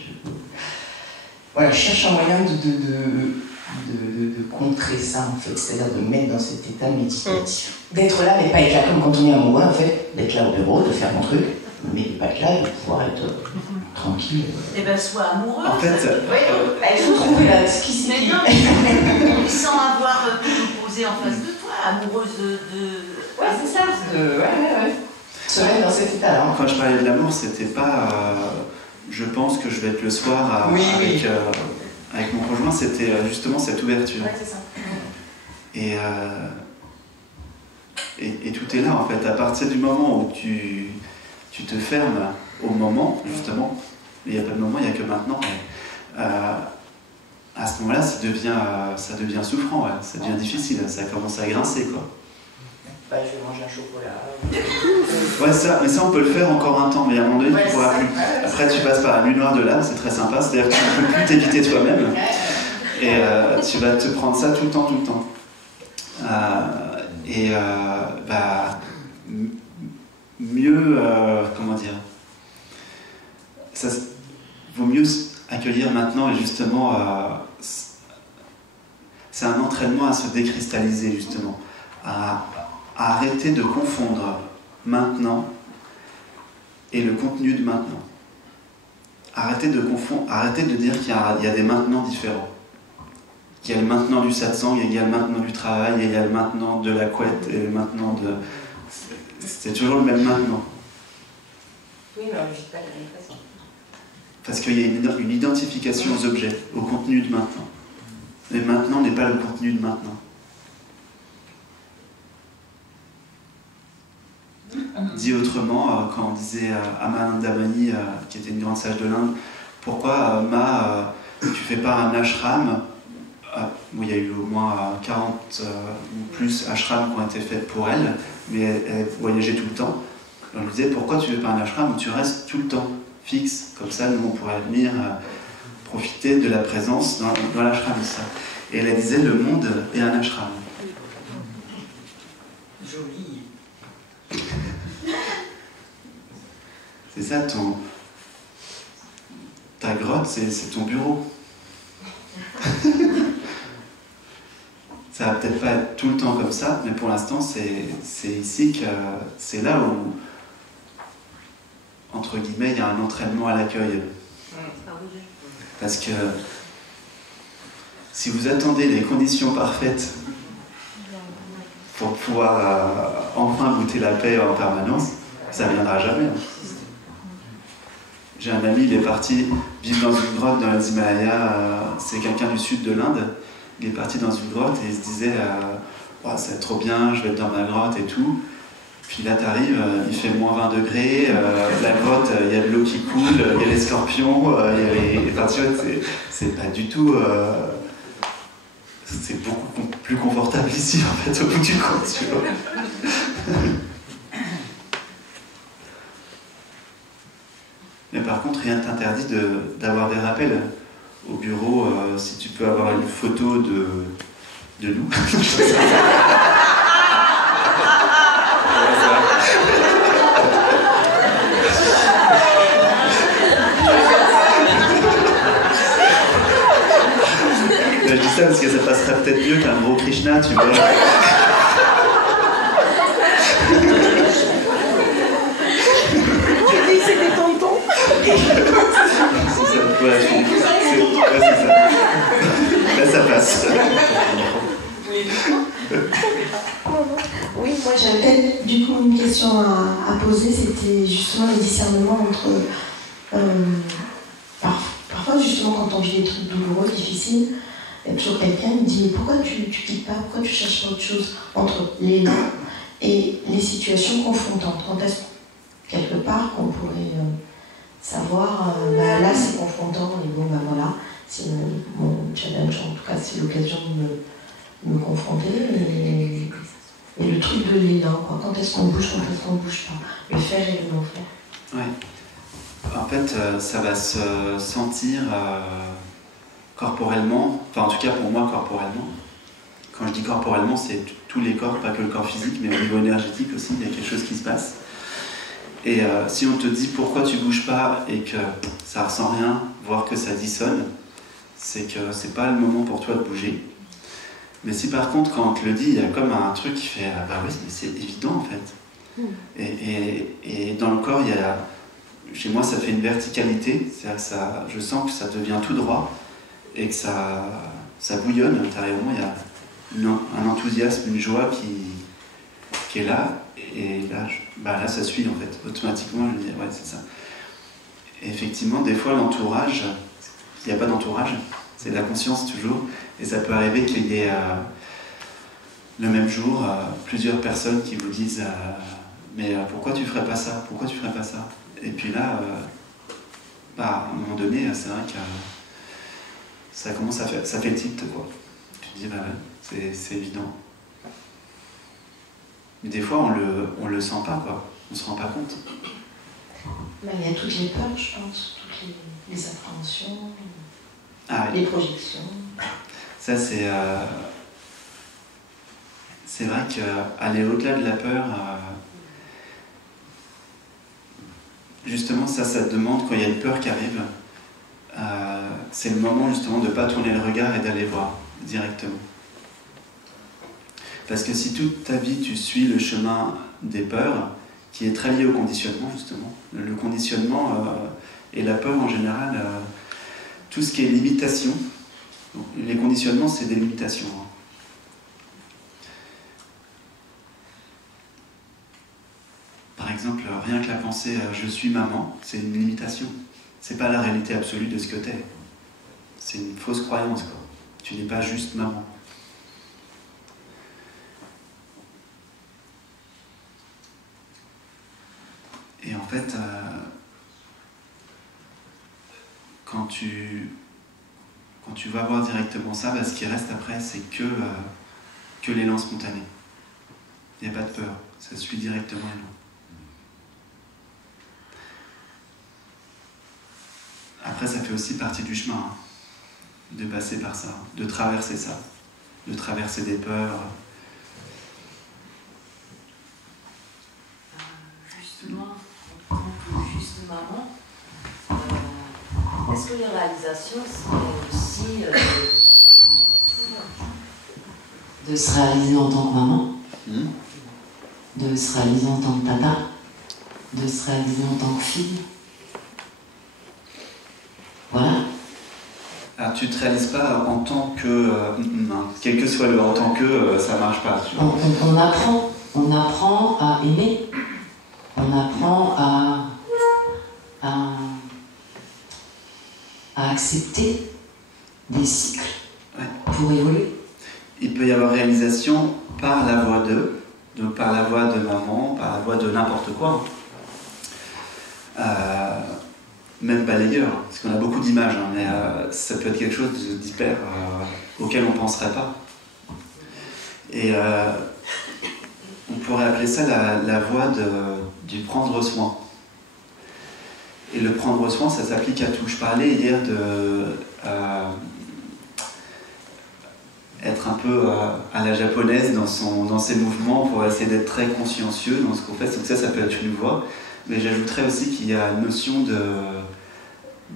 voilà, je cherche un moyen de contrer ça, en fait, c'est-à-dire de me mettre dans cet état méditatif. D'être là, mais pas être là comme quand on est amoureux, en fait, d'être là au bureau, de faire mon truc, mais de pas être là, de pouvoir être tranquille. Eh ben, sois amoureux. En fait, Il faut trouver là, ce qui s'y Mais non, sans avoir tout opposé en face de toi, amoureuse de... Ouais, c'est ça. Ouais. Se mettre dans cet état-là. Quand je parlais de l'amour, c'était pas je pense que je vais être le soir avec mon conjoint, c'était justement cette ouverture. Ouais, c'est ça. Et tout est là en fait. À partir du moment où tu te fermes au moment, justement, il n'y a pas de moment, il n'y a que maintenant. À ce moment-là, ça devient souffrant, ouais. Ça devient difficile, ça commence à grincer, quoi. Bah, je vais manger un chocolat. Ouais, mais ça, on peut le faire encore un temps, mais à un moment donné, tu pourras plus. Après, tu passes par la nuit noire de l'âme, c'est très sympa, c'est-à-dire que tu ne peux plus t'éviter toi-même, et tu vas te prendre ça tout le temps. Mieux, comment dire, ça vaut mieux accueillir maintenant, et justement, c'est un entraînement à se décristalliser, justement, à arrêter de confondre maintenant et le contenu de maintenant. Arrêtez de dire qu'il y a des maintenant différents. Qu'il y a le maintenant du satsang, il y a le maintenant du travail, il y a le maintenant de la couette et le maintenant de... C'est toujours le même maintenant. Oui, mais on ne vit pas de la même façon. Parce qu'il y a une identification aux objets, au contenu de maintenant. Mais maintenant n'est pas le contenu de maintenant. Dit autrement, quand on disait à Mahanandamani, qui était une grande sage de l'Inde, pourquoi tu fais pas un ashram où il y a eu au moins 40 ou plus ashrams qui ont été faits pour elle, mais elle voyageait tout le temps. On lui disait pourquoi tu fais pas un ashram où tu restes tout le temps fixe, comme ça nous on pourrait venir profiter de la présence dans l'ashram. Et elle disait le monde est un ashram. Joli. C'est ça, ta grotte, c'est ton bureau. Ça va peut-être pas être tout le temps comme ça, mais pour l'instant, c'est ici que c'est là où, entre guillemets, il y a un entraînement à l'accueil. Parce que si vous attendez les conditions parfaites pour pouvoir enfin goûter la paix en permanence, ça ne viendra jamais. J'ai un ami, il est parti vivre dans une grotte dans les Himalayas, c'est quelqu'un du sud de l'Inde. Il est parti dans une grotte et il se disait oh, c'est trop bien, je vais être dans ma grotte et tout. Puis là, t'arrives, il fait moins 20 degrés, la grotte, il y a de l'eau qui coule, il y a les scorpions, il y a les... Enfin, tu vois, c'est pas du tout... C'est beaucoup plus confortable ici, en fait, au bout du compte, tu vois. rien ne t'interdit d'avoir des rappels au bureau, si tu peux avoir une photo de nous. Je dis ça parce que ça passerait peut-être mieux qu'un gros Krishna, tu vois. Tu dis que c'était tonton. C'est ça. Là, ça passe. Oui, moi j'avais du coup une question à poser, c'était justement le discernement entre parfois justement quand on vit des trucs douloureux, difficiles, il y a toujours quelqu'un qui me dit mais pourquoi tu quittes pas, pourquoi tu cherches pas autre chose entre l'élan et les situations confrontantes. Quand est-ce quelque part qu'on pourrait savoir là c'est confrontant et bon voilà, c'est mon challenge, en tout cas c'est l'occasion de me confronter et le truc de l'élan, quoi. Quand est-ce qu'on bouge, quand est-ce qu'on bouge pas, le faire et le non faire. Ouais. En fait, ça va se sentir corporellement, enfin en tout cas pour moi corporellement. Quand je dis corporellement, c'est tous les corps, pas que le corps physique, mais au niveau énergétique aussi, il y a quelque chose qui se passe. Et si on te dit pourquoi tu bouges pas et que ça ressent rien, voire que ça dissonne, c'est que c'est pas le moment pour toi de bouger. Mais si par contre, quand on te le dit, il y a comme un truc qui fait bah oui, c'est évident en fait. Et dans le corps, il y a, chez moi, ça fait une verticalité, c'est-à-dire que je sens que ça devient tout droit et que ça bouillonne intérieurement. Il y a un enthousiasme, une joie qui est là. Et là, là, ça suit en fait. Automatiquement, je me dis ouais, c'est ça. Et effectivement, des fois, l'entourage, il n'y a pas d'entourage, c'est la conscience toujours. Et ça peut arriver qu'il y ait le même jour plusieurs personnes qui vous disent mais pourquoi tu ferais pas ça? Pourquoi tu ferais pas ça? Et puis là, à un moment donné, c'est vrai que ça commence à faire, ça fait tilt quoi. Tu te dis bah ouais, c'est évident. Mais des fois on le sent pas quoi, on se rend pas compte. Bah, il y a toutes les peurs, je pense, toutes les appréhensions, Oui. les projections. Ça c'est vrai qu'aller au-delà de la peur, justement ça demande quand il y a une peur qui arrive, c'est le moment justement de ne pas tourner le regard et d'aller voir directement. Parce que si toute ta vie tu suis le chemin des peurs, qui est très lié au conditionnement justement, le conditionnement et la peur en général, tout ce qui est limitation, les conditionnements c'est des limitations. Par exemple, rien que la pensée je suis maman, c'est une limitation. C'est pas la réalité absolue de ce que t'es. C'est une fausse croyance quoi. Tu n'es pas juste maman. Et en fait, quand tu vas voir directement ça, ce qui reste après, c'est que l'élan spontané. Il n'y a pas de peur, ça suit directement l'élan. Après, ça fait aussi partie du chemin, de passer par ça, de traverser ça, de traverser des peurs. Justement, en tant que juste maman, est-ce que les réalisations seraient aussi de se réaliser en tant que maman, de se réaliser en tant que tata, de se réaliser en tant que fille? Voilà. Alors tu ne te réalises pas en tant que... quel que soit le en tant que, ça ne marche pas. Tu vois. On apprend à aimer. On apprend à accepter des cycles pour évoluer. Il peut y avoir réalisation par la voix d'eux, donc par la voix de maman, par la voix de n'importe quoi. Même balayeur, parce qu'on a beaucoup d'images, mais ça peut être quelque chose d'hyper auquel on ne penserait pas. Et on pourrait appeler ça la voie du prendre soin. Et le prendre soin, ça s'applique à tout. Je parlais hier de être un peu à la japonaise dans ses mouvements pour essayer d'être très consciencieux dans ce qu'on fait. Donc ça peut être une voie. Mais j'ajouterais aussi qu'il y a une notion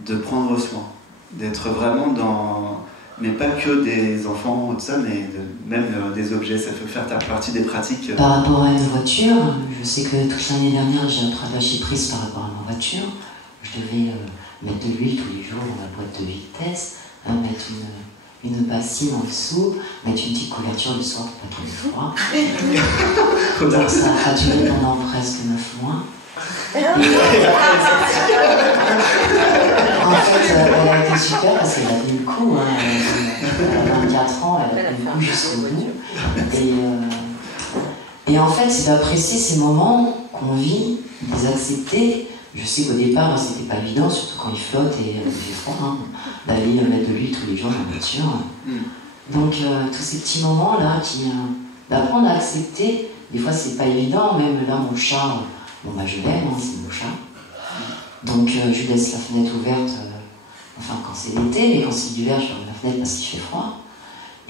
de prendre soin, d'être vraiment dans... Mais pas que des enfants, tout ça, mais même des objets. Ça peut faire partie des pratiques. Par rapport à une voiture, je sais que toute l'année dernière, j'ai lâché prise par rapport à ma voiture. Je devais mettre de l'huile tous les jours dans la boîte de vitesse, mettre une bassine en dessous, mettre une petite couverture le soir pour pas qu'il ait froid. Donc ça a duré pendant presque 9 mois. En fait, elle a été super parce qu'elle a tenu le coup. Hein. Elle a 24 ans, elle a tenu le coup jusqu'au bout. Et en fait, c'est d'apprécier ces moments qu'on vit, de les accepter. Je sais qu'au départ, c'était pas évident, surtout quand il flotte et il fait froid, hein, d'aller mettre de l'huile tous les jours dans la voiture. Donc, tous ces petits moments-là, d'apprendre à accepter, des fois, c'est pas évident. Même là, mon chat, bon, bah, je l'aime, hein, c'est mon chat. Donc, je laisse la fenêtre ouverte, enfin, quand c'est l'été, mais quand c'est l'hiver, je ferme la fenêtre parce qu'il fait froid.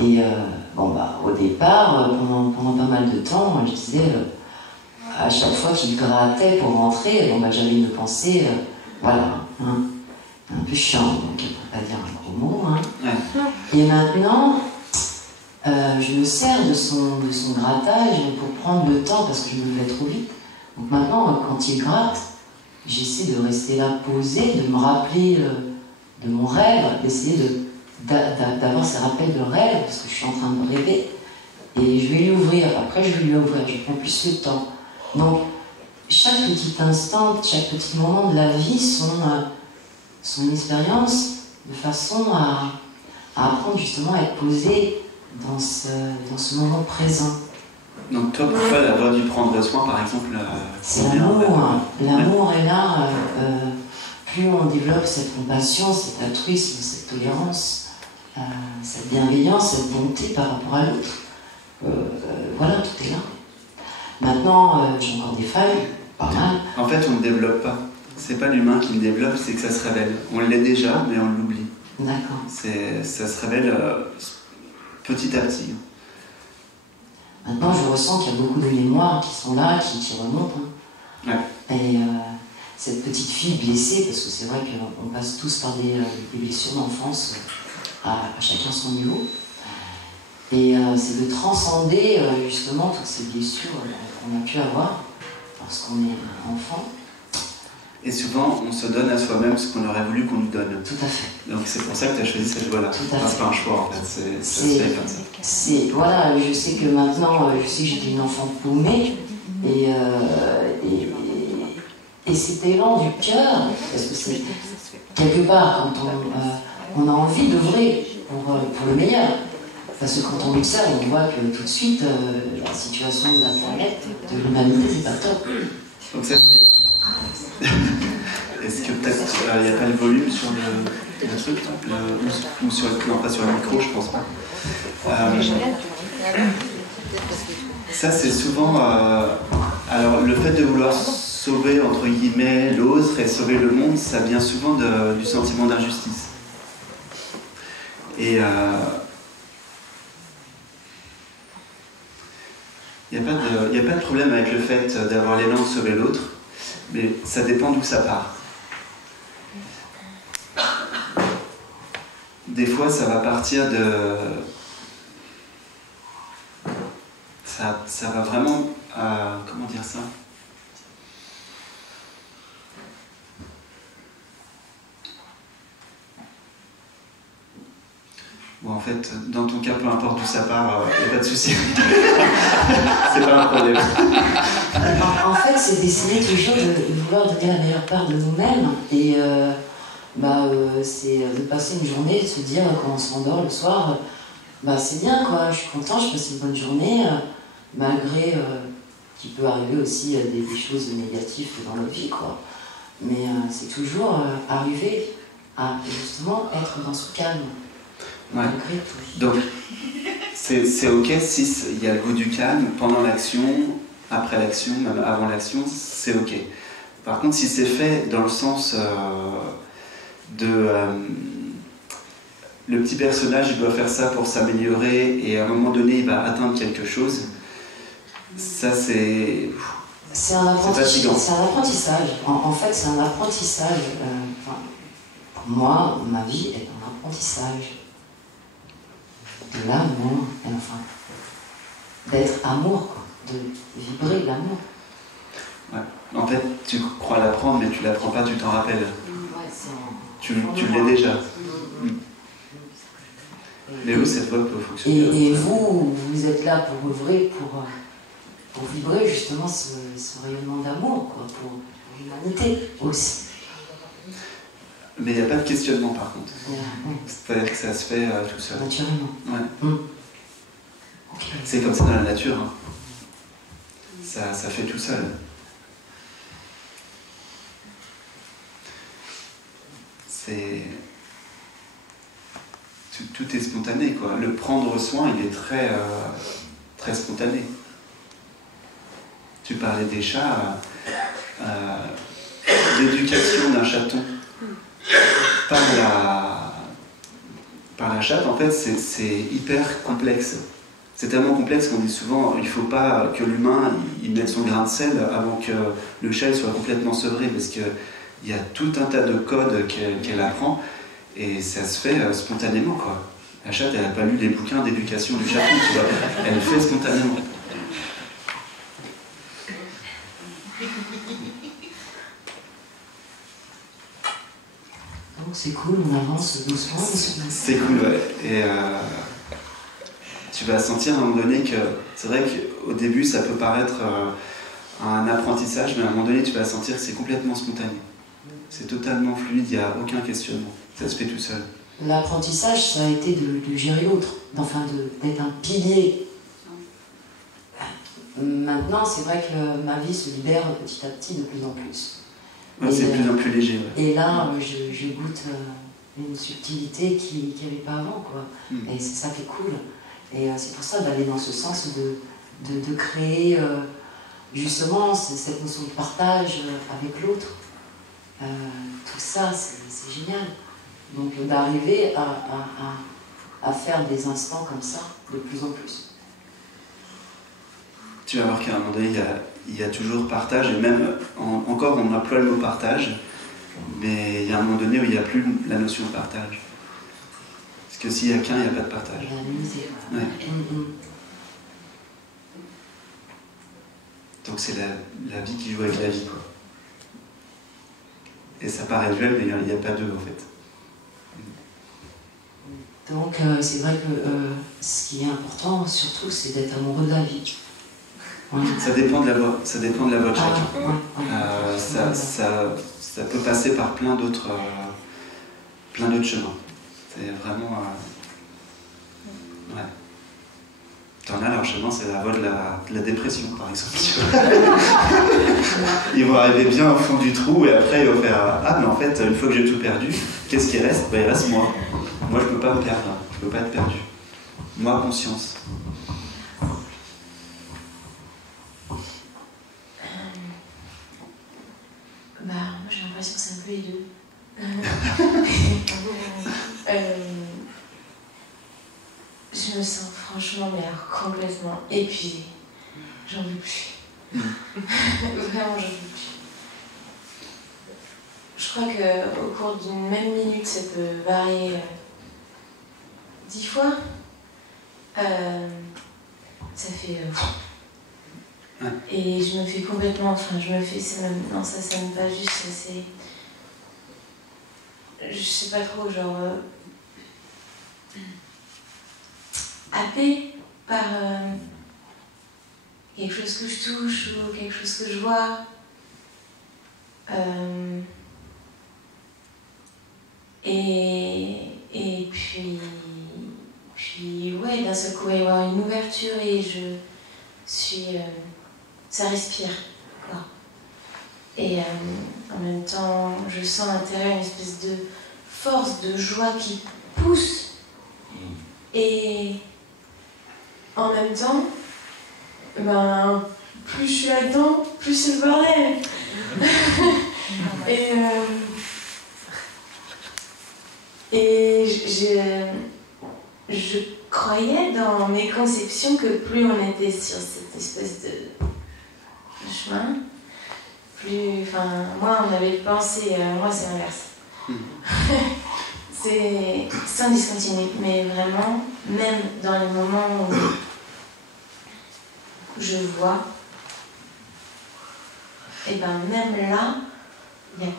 Et, bon, bah, au départ, pendant pas mal de temps, je disais... à chaque fois qu'il grattait pour rentrer, bon, bah, j'avais une pensée, voilà, hein, un peu chiant, donc pour pas dire un gros mot. Hein. Ouais. Et maintenant, je me sers de son grattage pour prendre le temps, parce que je me levais trop vite. Donc maintenant, quand il gratte, j'essaie de rester là posée, de me rappeler de mon rêve, d'essayer d'avoir ces rappels de rêve, parce que je suis en train de rêver. Et je vais lui ouvrir, après je vais lui ouvrir, je prends plus le temps. Donc, chaque petit instant, chaque petit moment de la vie sont une expérience de façon à apprendre justement à être posé dans ce moment présent. Donc toi, pourquoi la voie du prendre soin, par exemple c'est l'amour. L'amour est là, plus on développe cette compassion, cet altruisme, cette tolérance, cette bienveillance, cette bonté par rapport à l'autre. Voilà, tout est là. Maintenant, j'ai encore des failles, pas mal. En fait, on ne développe pas. C'est pas l'humain qui le développe, c'est que ça se révèle. On l'est déjà, mais on l'oublie. D'accord. Ça se révèle petit à petit. Maintenant, je ressens qu'il y a beaucoup de mémoires qui sont là, qui remontent. Hein. Ouais. Et cette petite fille blessée, parce que c'est vrai qu'on passe tous par des blessures d'enfance, à chacun son niveau. Et c'est de transcender justement toutes ces blessures qu'on a pu avoir lorsqu'on est enfant. Et souvent, on se donne à soi-même ce qu'on aurait voulu qu'on nous donne. Tout à fait. Donc c'est pour ça que tu as choisi cette voie-là. C'est pas un choix en fait, c'est comme ça. Voilà, je sais que maintenant, je sais que j'étais une enfant paumée et cet élan du cœur, parce que c'est quelque part quand on a envie d'œuvrer pour le meilleur. Parce que quand on observe, on voit que tout de suite, la situation de la planète, de l'humanité, c'est pas top. Donc ça, est-ce que peut-être il n'y a pas le volume sur le truc ou sur non, pas sur le micro, je pense pas. Ça, c'est souvent... alors, le fait de vouloir sauver, entre guillemets, l'autre et sauver le monde, ça vient souvent du sentiment d'injustice. Et... il n'y a pas de problème avec le fait d'avoir l'élan de sauver l'autre, mais ça dépend d'où ça part. Des fois, ça va partir de... Ça va vraiment... comment dire ça ? Bon, en fait, dans ton cas, peu importe d'où ça part, il n'y a pas de souci. C'est pas un problème. En fait, c'est d'essayer toujours de vouloir donner la meilleure part de nous-mêmes. Et c'est de passer une journée, de se dire quand on s'endort le soir, c'est bien, quoi, je suis content, je passe une bonne journée, malgré qu'il peut arriver aussi des choses négatives dans notre vie, quoi. Mais c'est toujours arriver à justement être dans ce calme. Ouais. Donc, c'est ok s'il y a le goût du calme pendant l'action, après l'action, même avant l'action, c'est ok. Par contre, si c'est fait dans le sens de... le petit personnage, il doit faire ça pour s'améliorer et à un moment donné, il va atteindre quelque chose, ça c'est... C'est un apprentissage. En fait, c'est un apprentissage. Pour moi, ma vie est un apprentissage. De l'amour, enfin, d'être amour, quoi, de vibrer l'amour. Ouais. En fait, tu crois l'apprendre, mais tu l'apprends pas, tu t'en rappelles. Tu l'es déjà. Mais oui, cette voix peut fonctionner. Et vous êtes là pour œuvrer, pour vibrer justement ce rayonnement d'amour, quoi, pour l'humanité aussi. Mais il n'y a pas de questionnement par contre. C'est-à-dire que ça se fait tout seul. Naturellement. Ouais. Okay. C'est comme ça dans la nature. Hein. Ça fait tout seul. Tout est spontané, quoi. Le prendre soin, il est très, très spontané. Tu parlais des chats, l'éducation d'un chaton par la chatte, en fait, c'est hyper complexe. C'est tellement complexe qu'on dit souvent il ne faut pas que l'humain il mette son grain de sel avant que le chat soit complètement sevré, parce qu'il y a tout un tas de codes qu'elle apprend et ça se fait spontanément, quoi. La chatte, elle n'a pas lu les bouquins d'éducation du chaton, tu vois. Elle le fait spontanément. C'est cool, on avance doucement. C'est cool, ouais. Et tu vas sentir à un moment donné que c'est vrai qu'au début ça peut paraître un apprentissage, mais à un moment donné tu vas sentir que c'est complètement spontané. C'est totalement fluide, il n'y a aucun questionnement. Ça se fait tout seul. L'apprentissage, ça a été de gérer l'autre, enfin d'être un pilier. Maintenant, c'est vrai que ma vie se libère petit à petit de plus en plus. Ouais, c'est de plus en plus léger. Ouais. Et là, je goûte une subtilité qu'il n'y avait pas avant, quoi. Et c'est ça qui est cool. Et c'est pour ça d'aller dans ce sens de créer justement cette notion de partage avec l'autre. Tout ça, c'est génial. Donc d'arriver à faire des instants comme ça de plus en plus. Tu vas voir qu'à un moment donné, il y a toujours partage, et même, encore on emploie le mot partage, mais il y a un moment donné où il n'y a plus la notion de partage. Parce que s'il n'y a qu'un, il n'y a pas de partage. Ouais. Donc c'est la vie qui joue avec la vie, quoi. Et ça paraît duel, mais il n'y a pas deux, en fait. Donc c'est vrai que ce qui est important, surtout, c'est d'être amoureux de la vie. Ouais. Ça dépend de la voix de chacun. Ça peut passer par plein d'autres chemins. C'est vraiment... ouais. T'en as, leur chemin, c'est la voie de la dépression, par exemple. Ils vont arriver bien au fond du trou et après ils vont faire « Ah, mais en fait, une fois que j'ai tout perdu, qu'est-ce qui reste ? Il reste moi. Moi, je peux pas me perdre. Je peux pas être perdu. Moi, conscience. » Moi j'ai l'impression que c'est un peu les deux. Je me sens franchement complètement épuisée. J'en veux plus. Vraiment, j'en veux plus. Je crois qu'au cours d'une même minute, ça peut varier 10 fois. Ça fait... Et je me fais complètement, c'est même, non, ça sonne pas juste, c'est, je sais pas trop, genre, happée par quelque chose que je touche ou quelque chose que je vois. Et puis ouais, d'un seul coup, il va y avoir une ouverture et je suis... ça respire, quoi. Et en même temps, je sens à l'intérieur une espèce de force, de joie qui pousse. Et en même temps, plus je suis là-dedans, plus c'est le bordel. Et je croyais dans mes conceptions que plus on était sur cette espèce de chemin, plus, enfin, moi on avait pensé, moi c'est l'inverse. C'est sans discontinuer, mais vraiment, même dans les moments où je vois, et ben même là, il y a...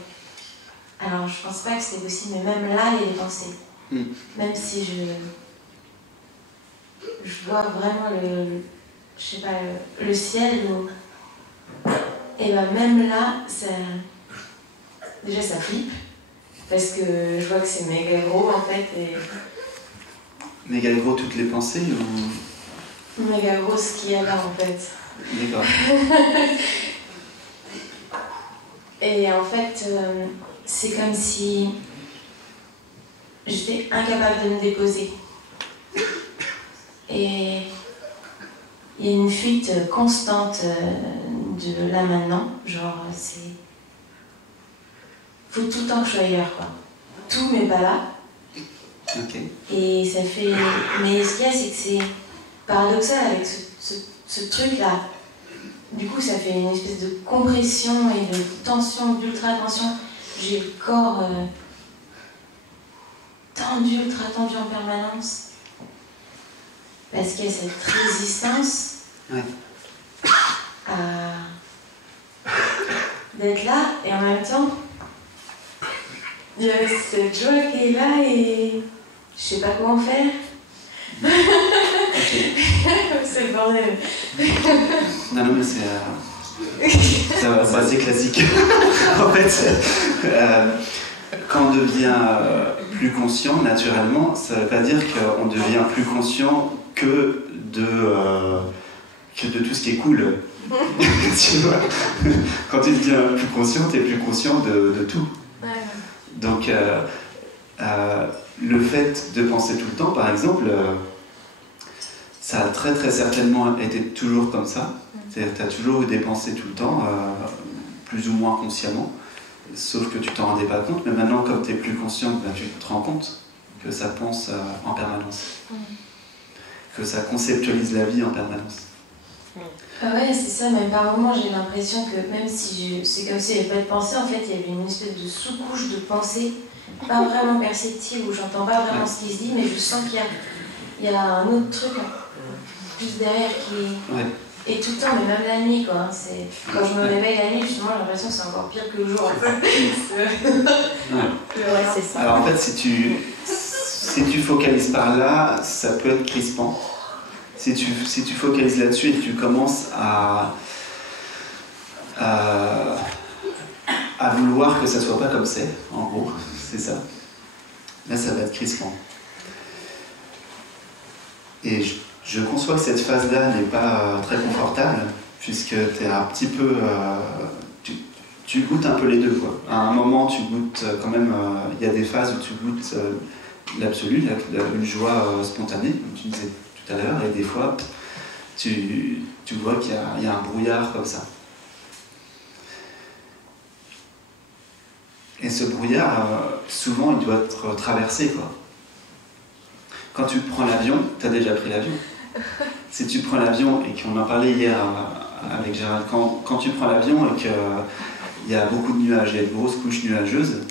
Alors je pense pas que c'est possible, mais même là il y a des pensées. Même si je vois vraiment je sais pas, le ciel, et ben même là, déjà ça flippe. Parce que je vois que c'est méga gros en fait. Et... Méga gros toutes les pensées ou... Méga gros ce qu'il y a là en fait. D'accord. Et en fait, c'est comme si j'étais incapable de me déposer. Et il y a une fuite constante de là maintenant. Genre, c'est... faut tout le temps que je sois ailleurs, quoi. Tout n'est pas là. Okay. Et ça fait... Mais ce qu'il y a, c'est que c'est paradoxal avec ce truc-là. Du coup, ça fait une espèce de compression et de tension, d'ultra-tension. J'ai le corps tendu, ultra-tendu en permanence. Parce qu'il y a cette résistance à d'être là, et en même temps, il y a cette joie qui est là et je sais pas comment faire. C'est le bordel. Non, mais c'est assez classique. En fait, quand on devient plus conscient, naturellement, ça ne veut pas dire qu'on devient plus conscient que de tout ce qui est cool. Tu vois, quand tu deviens plus conscient, tu es plus conscient de tout. Donc, le fait de penser tout le temps, par exemple, ça a très très certainement été toujours comme ça. C'est-à-dire que tu as toujours eu des pensées tout le temps, plus ou moins consciemment, sauf que tu t'en rendais pas compte. Mais maintenant, comme tu es plus conscient, ben, tu te rends compte que ça pense en permanence. Que ça conceptualise la vie en permanence. Ouais, c'est ça, même par moments j'ai l'impression que même si c'est comme s'il n'y avait pas de pensée, en fait il y avait une espèce de sous-couche de pensée, pas vraiment perceptible, où j'entends pas vraiment ce qui se dit, mais je sens qu'il y a un autre truc plus derrière qui... Ouais. Et tout le temps, mais même la nuit, quoi. C'est... Quand je me réveille la nuit, justement, j'ai l'impression que c'est encore pire que le jour. Ouais, c'est ça. Alors en fait, si tu focalises par là, ça peut être crispant. Si tu focalises là-dessus et que tu commences à vouloir que ça soit pas comme c'est, en gros, c'est ça. Là, ça va être crispant. Et je conçois que cette phase-là n'est pas très confortable, puisque tu es un petit peu... tu goûtes un peu les deux, quoi. À un moment, tu goûtes quand même... Il y a des phases où tu goûtes l'absolu, une joie spontanée, comme tu disais tout à l'heure, et des fois, tu vois qu'il y a un brouillard comme ça. Et ce brouillard, souvent, il doit être traversé, quoi. Quand tu prends l'avion, tu as déjà pris l'avion. Si tu prends l'avion, et qu'on en parlait hier avec Gérald, quand tu prends l'avion et qu'il y a beaucoup de nuages, il y a de grosses couches nuageuses,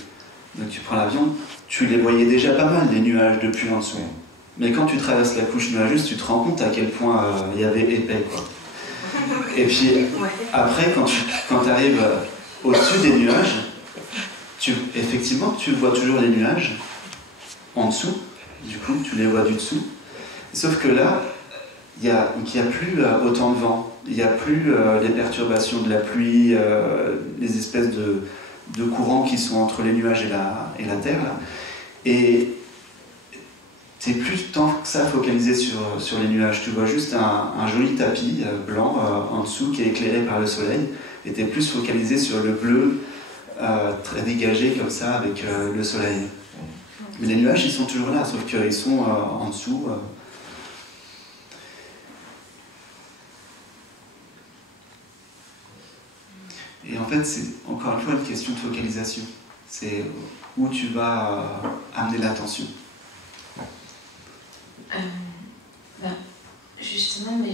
donc tu prends l'avion, tu les voyais déjà pas mal, les nuages, depuis en dessous. Mais quand tu traverses la couche nuageuse, tu te rends compte à quel point il y avait épais, quoi. Et puis, après, quand tu arrives au-dessus des nuages, effectivement, tu vois toujours les nuages en dessous, du coup, tu les vois du dessous. Sauf que là, il n'y a plus autant de vent, il n'y a plus les perturbations de la pluie, les espèces de courants qui sont entre les nuages et la terre. Là. Et tu n'es plus tant que ça focalisé sur les nuages. Tu vois juste un joli tapis blanc en dessous qui est éclairé par le soleil, et tu es plus focalisé sur le bleu très dégagé comme ça avec le soleil. Mais les nuages, ils sont toujours là, sauf qu'ils sont en dessous. Et en fait, c'est encore une fois une question de focalisation. C'est où tu vas amener l'attention. Justement, mais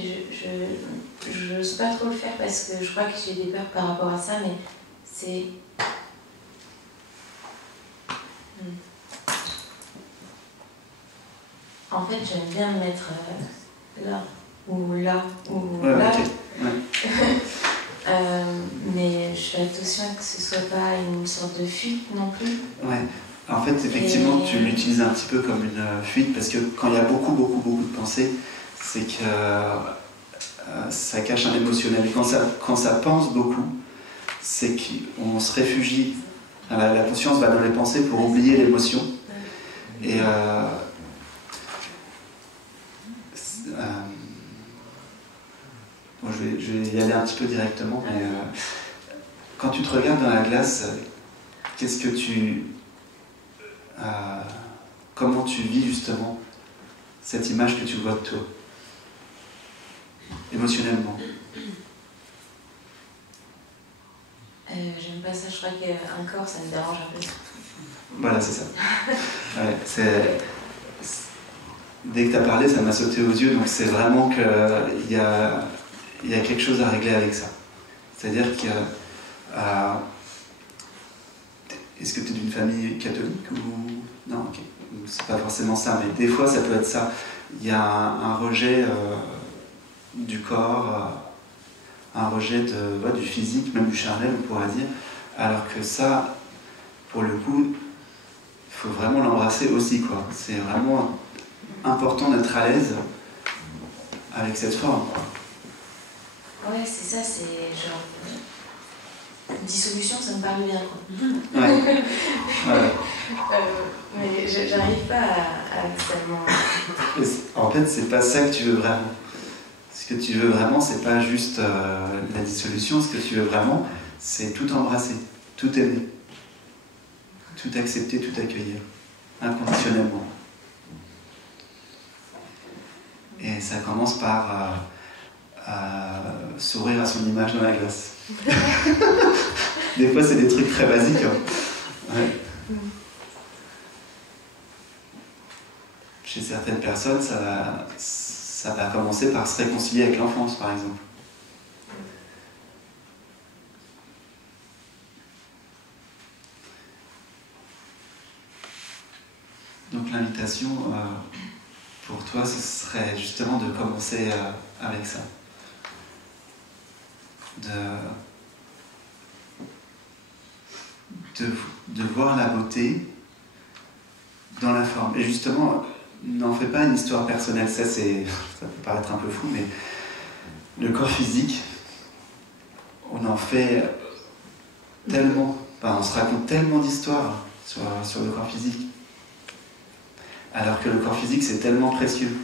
je n'ose pas trop le faire parce que je crois que j'ai des peurs par rapport à ça, mais c'est... En fait, j'aime bien me mettre là, ou là, ou là. Okay. Mais je fais attention à que ce soit pas une sorte de fuite non plus. Ouais. En fait, effectivement, tu l'utilises un petit peu comme une fuite, parce que quand il y a beaucoup de pensées, c'est que ça cache un émotionnel. Quand ça pense beaucoup, c'est qu'on se réfugie. La conscience va dans les pensées pour oublier l'émotion. Et bon, je vais y aller un petit peu directement, mais quand tu te regardes dans la glace, qu'est-ce que comment tu vis justement cette image que tu vois de toi, émotionnellement? J'aime pas ça, je crois qu'un corps, ça me dérange un peu. Voilà, c'est ça. Ouais, dès que tu as parlé, ça m'a sauté aux yeux, donc c'est vraiment qu'il y a quelque chose à régler avec ça. C'est-à-dire que... est-ce que tu es d'une famille catholique ou... Non, ok. C'est pas forcément ça, mais des fois ça peut être ça. Il y a un rejet du corps, un rejet du physique, même du charnel, on pourrait dire. Alors que ça, pour le coup, il faut vraiment l'embrasser aussi, quoi. C'est vraiment important d'être à l'aise avec cette forme, quoi. Ouais, c'est ça, c'est genre... Dissolution, ça me parle bien, quoi. Ouais. Ouais. Mais j'arrive pas à extrêmement... En fait, c'est pas ça que tu veux vraiment. Ce que tu veux vraiment, c'est pas juste la dissolution. Ce que tu veux vraiment, c'est tout embrasser, tout aimer, tout accepter, tout accueillir, inconditionnellement. Et ça commence par sourire à son image dans la glace. Des fois, c'est des trucs très basiques. Hein. Ouais. Chez certaines personnes, ça va commencer par se réconcilier avec l'enfance, par exemple. Donc l'invitation, pour toi, ce serait justement de commencer avec ça. De voir la beauté dans la forme. Et justement, n'en fais pas une histoire personnelle. Ça peut paraître un peu fou, mais le corps physique, on en fait tellement, on se raconte tellement d'histoires sur le corps physique. Alors que le corps physique, c'est tellement précieux.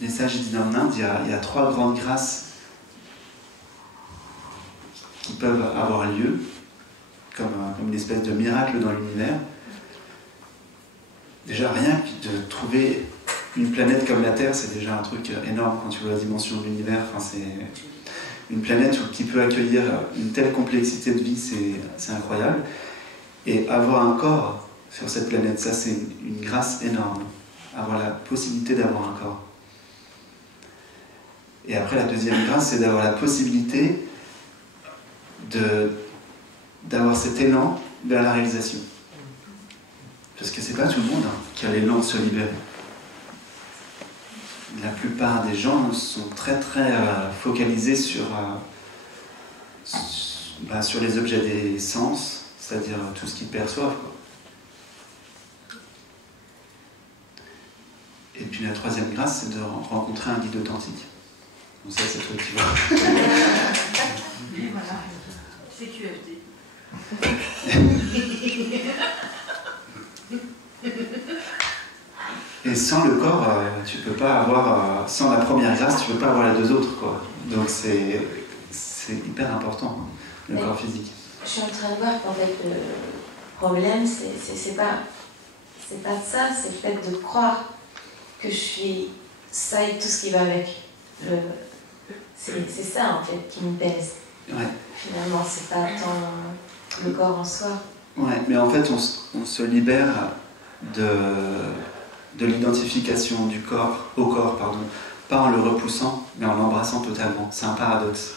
Les sages disent en Inde, il y a 3 grandes grâces qui peuvent avoir lieu, comme une espèce de miracle dans l'univers. Déjà, rien que de trouver une planète comme la Terre, c'est déjà un truc énorme quand tu vois la dimension de l'univers. Enfin, c'est une planète qui peut accueillir une telle complexité de vie, c'est incroyable. Et avoir un corps sur cette planète, ça c'est une grâce énorme. Avoir la possibilité d'avoir un corps. Et après, la deuxième grâce, c'est d'avoir la possibilité d'avoir cet élan vers la réalisation. Parce que c'est pas tout le monde qui a l'élan de se libérer. La plupart des gens sont très très focalisés sur les objets des sens, c'est-à-dire tout ce qu'ils perçoivent, quoi. Et puis la troisième grâce, c'est de rencontrer un guide authentique. Donc ça, c'est toi qui vois. Et voilà, c'est QFD. Et sans le corps, tu peux pas avoir, sans la première grâce, tu peux pas avoir les 2 autres, quoi. Donc c'est hyper important, le corps physique. Je suis en train de voir qu'en fait le problème, c'est pas ça, c'est le fait de croire que je suis ça et tout ce qui va avec. C'est ça en fait qui me pèse. Ouais. Finalement, c'est pas tant le corps en soi. Ouais, mais en fait, on se libère de l'identification du corps au corps, pardon, pas en le repoussant, mais en l'embrassant totalement. C'est un paradoxe.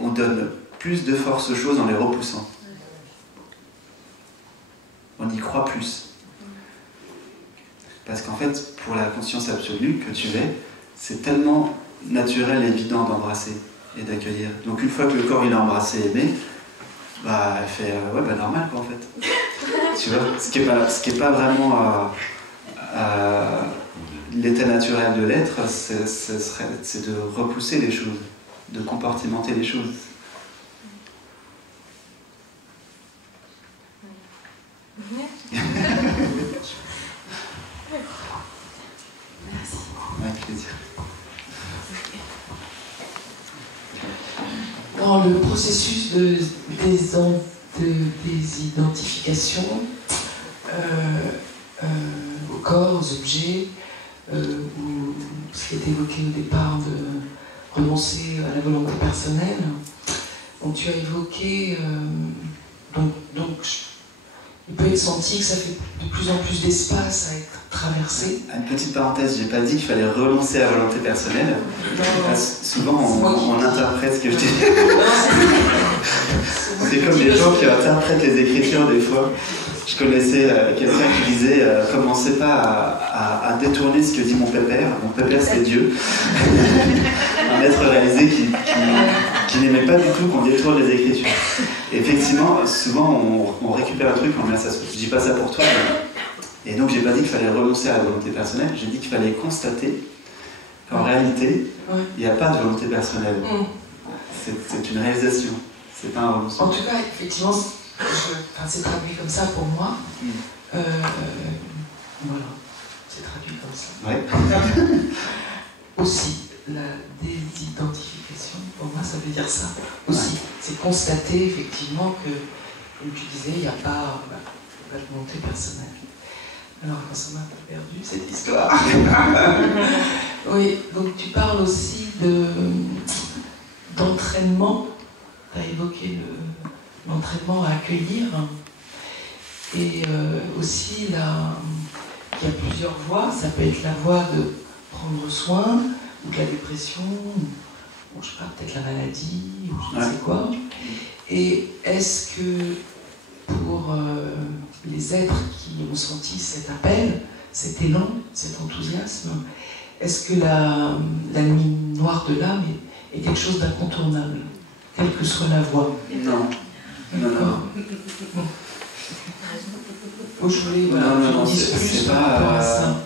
On donne plus de force aux choses en les repoussant. On y croit plus. Parce qu'en fait, pour la conscience absolue que tu es, c'est tellement naturel et évident d'embrasser et d'accueillir. Donc une fois que le corps il a embrassé et aimé, bah elle fait ouais bah normal quoi en fait. Tu vois, ce qui est pas vraiment l'état naturel de l'être, c'est de repousser les choses, de compartimenter les choses. Merci. Avec plaisir. Dans le processus de désidentification aux corps, aux objets, ou ce qui est évoqué au départ de renoncer à la volonté personnelle, donc tu as évoqué, il peut être senti que ça fait de plus en plus d'espace à être traversé. Une petite parenthèse, j'ai pas dit qu'il fallait renoncer à la volonté personnelle. Souvent on interprète ce que je dis. C'est comme les gens qui interprètent les Écritures des fois. Je connaissais quelqu'un qui disait commencez pas à détourner ce que dit mon pépère. Mon pépère c'est Dieu. Un être réalisé qui n'aimait pas du tout qu'on détourne les Écritures. Et effectivement, souvent on récupère un truc, on met à sa sauce. Je dis pas ça pour toi. Et donc j'ai pas dit qu'il fallait renoncer à la volonté personnelle, j'ai dit qu'il fallait constater qu'en réalité, il n'y a pas de volonté personnelle. C'est une réalisation, c'est pas un renoncement. En tout cas, effectivement, c'est traduit comme ça pour moi. Voilà, c'est traduit comme ça. Ouais. Aussi, la désidentification, pour moi, ça veut dire ça. Aussi, c'est constater effectivement que, comme tu disais, il n'y a pas de volonté personnelle. Alors, ça m'a un peu perdu cette histoire. Oui, donc tu parles aussi d'entraînement. Tu as évoqué l'entraînement à accueillir. Et aussi, il y a plusieurs voies. Ça peut être la voie de prendre soin, ou de la dépression, ou je sais pas, peut-être la maladie, ou je ne sais quoi. Et est-ce que pour les êtres qui ont senti cet appel, cet élan, cet enthousiasme, est-ce que la nuit noire de l'âme est quelque chose d'incontournable, quelle que soit la voie? Non. D'accord. Je voulais c'est pas.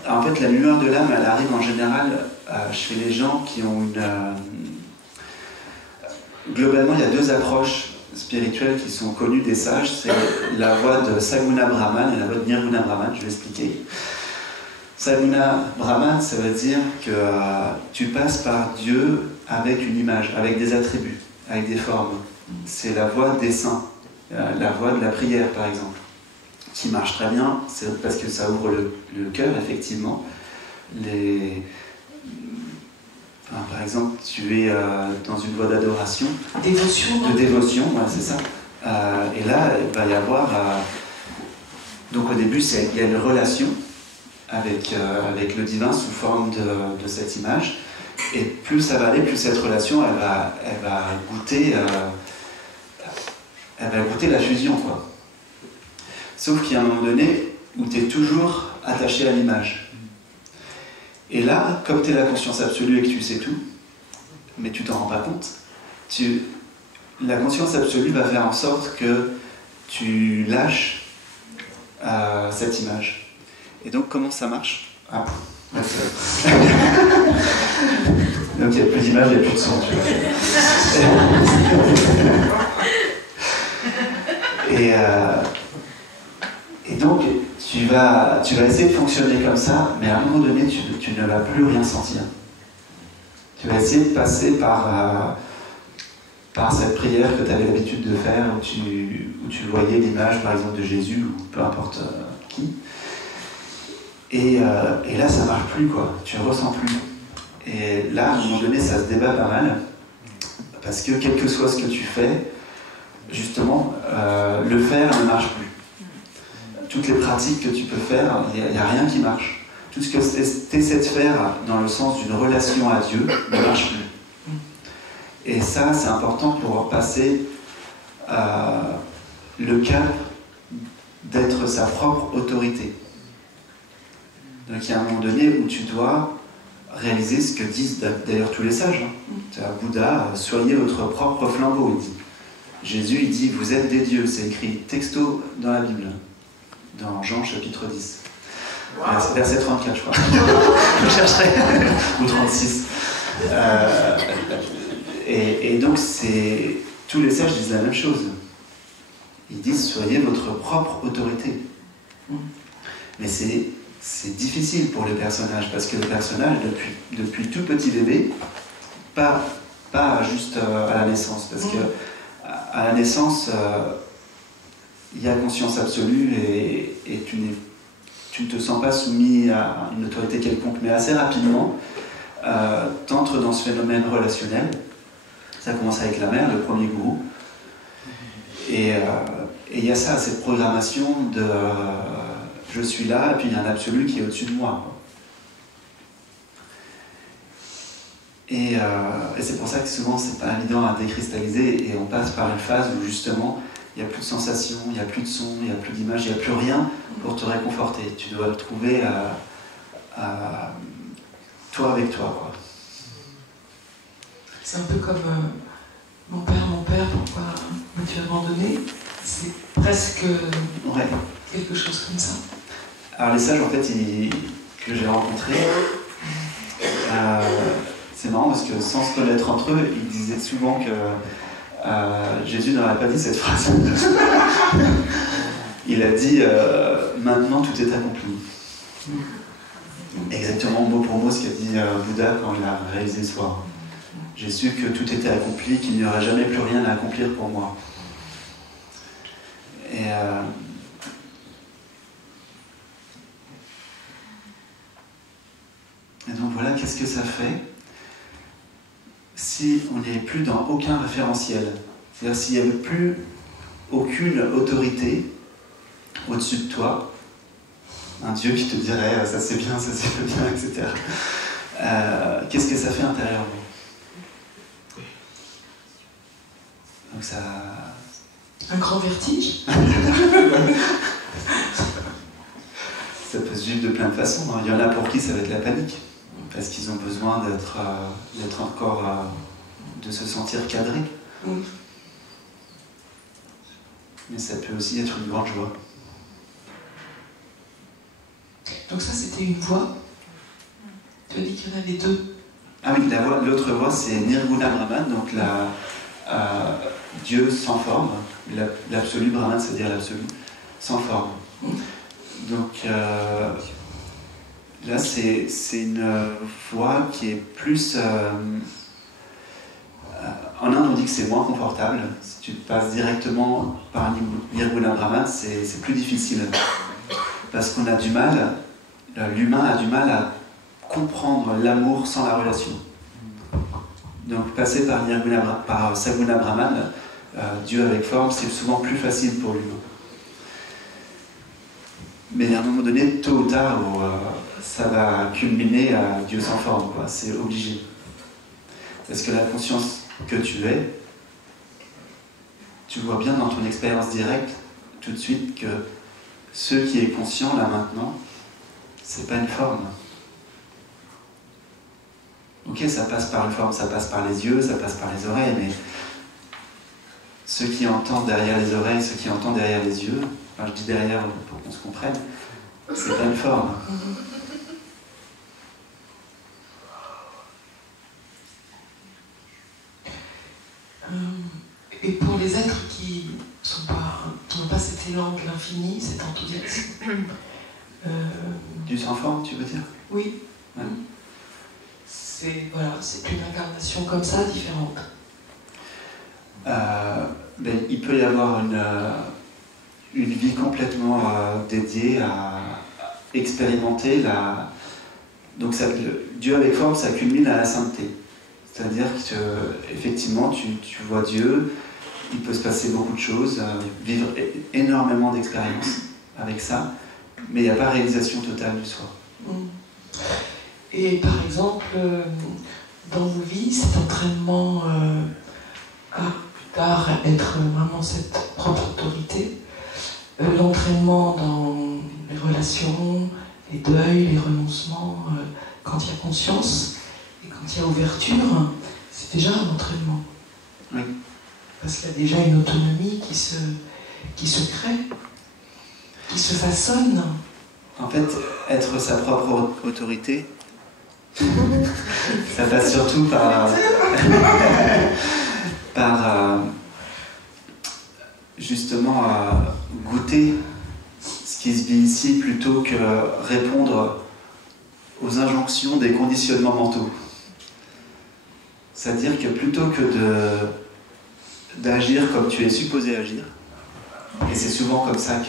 En fait, la lueur de l'âme, elle arrive en général chez les gens qui ont une. Globalement, il y a deux approches spirituelles qui sont connues des sages. C'est la voie de Saguna Brahman et la voie de Nirguna Brahman. Je vais expliquer. Saguna Brahman, ça veut dire que tu passes par Dieu avec une image, avec des attributs, avec des formes. C'est la voie des saints, la voie de la prière, par exemple, qui marche très bien, c'est parce que ça ouvre le cœur, effectivement. Par exemple, tu es dans une voie d'adoration. Dévotion. De dévotion, ouais, c'est ça. Et là, il va y avoir... donc au début, il y a une relation avec le divin sous forme de cette image. Et plus ça va aller, plus cette relation, elle va goûter la fusion, quoi. Sauf qu'il y a un moment donné où tu es toujours attaché à l'image. Et là, comme tu es la conscience absolue et que tu sais tout, mais tu t'en rends pas compte, la conscience absolue va faire en sorte que tu lâches cette image. Et donc, comment ça marche? Donc, il n'y a plus d'image, il n'y a plus de son. Et donc, tu vas essayer de fonctionner comme ça, mais à un moment donné, tu ne vas plus rien sentir. Tu vas essayer de passer par cette prière que tu avais l'habitude de faire, où tu voyais l'image, par exemple, de Jésus, ou peu importe qui. Et là, ça marche plus, quoi. Tu ressens plus. Et là, à un moment donné, ça se débat pas mal. Parce que quel que soit ce que tu fais, justement, le faire ne marche plus. Toutes les pratiques que tu peux faire, il n'y a rien qui marche. Tout ce que tu essaies de faire dans le sens d'une relation à Dieu ne marche plus. Et ça, c'est important pour passer le cap d'être sa propre autorité. Donc il y a un moment donné où tu dois réaliser ce que disent d'ailleurs tous les sages. Bouddha, soyez votre propre flambeau, il dit. Jésus, il dit, vous êtes des dieux. C'est écrit texto dans la Bible, dans Jean chapitre 10. Wow. Verset 34, je crois. Je chercherai. Ou 36. Et donc, tous les sages disent la même chose. Ils disent, soyez votre propre autorité. Mais c'est difficile pour les personnages, parce que le personnage, depuis tout petit bébé, pas juste à la naissance, parce que à la naissance, il y a conscience absolue et tu ne te sens pas soumis à une autorité quelconque, mais assez rapidement, tu entres dans ce phénomène relationnel. Ça commence avec la mère, le premier gourou. Et il y a ça, cette programmation de je suis là, et puis il y a un absolu qui est au-dessus de moi. Et c'est pour ça que souvent c'est pas évident à décristalliser et on passe par une phase où justement il n'y a plus de sensations, il n'y a plus de son, il n'y a plus d'image, il n'y a plus rien pour te réconforter. Tu dois le trouver toi avec toi, quoi. C'est un peu comme mon père, pourquoi m'as-tu abandonné? C'est presque quelque chose comme ça. Alors les sages en fait que j'ai rencontrés, c'est marrant parce que sans se connaître entre eux, ils disaient souvent que Jésus n'aurait pas dit cette phrase. Il a dit maintenant tout est accompli. Exactement mot pour mot ce qu'a dit Bouddha quand il a réalisé soi. J'ai su que tout était accompli, qu'il n'y aurait jamais plus rien à accomplir pour moi. Et donc voilà, qu'est-ce que ça fait si on n'est plus dans aucun référentiel? C'est-à-dire s'il n'y avait plus aucune autorité au-dessus de toi, un Dieu qui te dirait ça c'est bien, ça c'est pas bien, etc. Qu'est-ce que ça fait intérieurement? Donc ça... Un grand vertige. Ça peut se vivre de plein de façons. Il y en a pour qui ça va être la panique, parce qu'ils ont besoin d'être encore, de se sentir cadrés. Mais ça peut aussi être une grande joie. Donc ça, c'était une voie. Tu as dit qu'il y en avait deux. Ah oui, l'autre voie, c'est Nirguna Brahman, donc Dieu sans forme. L'absolu Brahman, c'est-à-dire l'absolu sans forme. Donc là, c'est une voie qui est plus... en Inde, on dit que c'est moins confortable. Si tu passes directement par Nirguna Brahman, c'est plus difficile. Parce qu'on a du mal, l'humain a du mal à comprendre l'amour sans la relation. Donc passer par Saguna Brahman, Dieu avec forme, c'est souvent plus facile pour l'humain. Mais à un moment donné, tôt ou tard, ça va culminer à Dieu sans forme, quoi. C'est obligé. Parce que la conscience que tu es, tu vois bien dans ton expérience directe, tout de suite, que ce qui est conscient, là maintenant, c'est pas une forme. Ok, ça passe par une forme, ça passe par les yeux, ça passe par les oreilles, mais ceux qui entendent derrière les oreilles, ceux qui entendent derrière les yeux, enfin je dis derrière pour qu'on se comprenne, c'est pas une forme. Et pour les êtres qui n'ont pas cet élan de l'infini, cet enthousiasme. Du sans forme, tu veux dire? Oui. Ouais. C'est une incarnation comme ça, différente. Il peut y avoir une vie complètement dédiée expérimenter la... Donc Dieu avec forme, ça culmine à la sainteté. C'est-à-dire que effectivement, tu vois Dieu, il peut se passer beaucoup de choses, vivre énormément d'expériences avec ça, mais il n'y a pas réalisation totale du soi. Et par exemple, dans vos vies, cet entraînement à plus tard être vraiment cette propre autorité, l'entraînement dans les relations, les deuils, les renoncements, quand il y a conscience et quand il y a ouverture, c'est déjà un entraînement. Oui. Parce qu'il y a déjà une autonomie qui se crée, qui se façonne. En fait, être sa propre autorité, ça passe surtout par justement goûter ce qui se vit ici plutôt que répondre aux injonctions des conditionnements mentaux. C'est-à-dire que plutôt que d'agir comme tu es supposé agir, et c'est souvent comme ça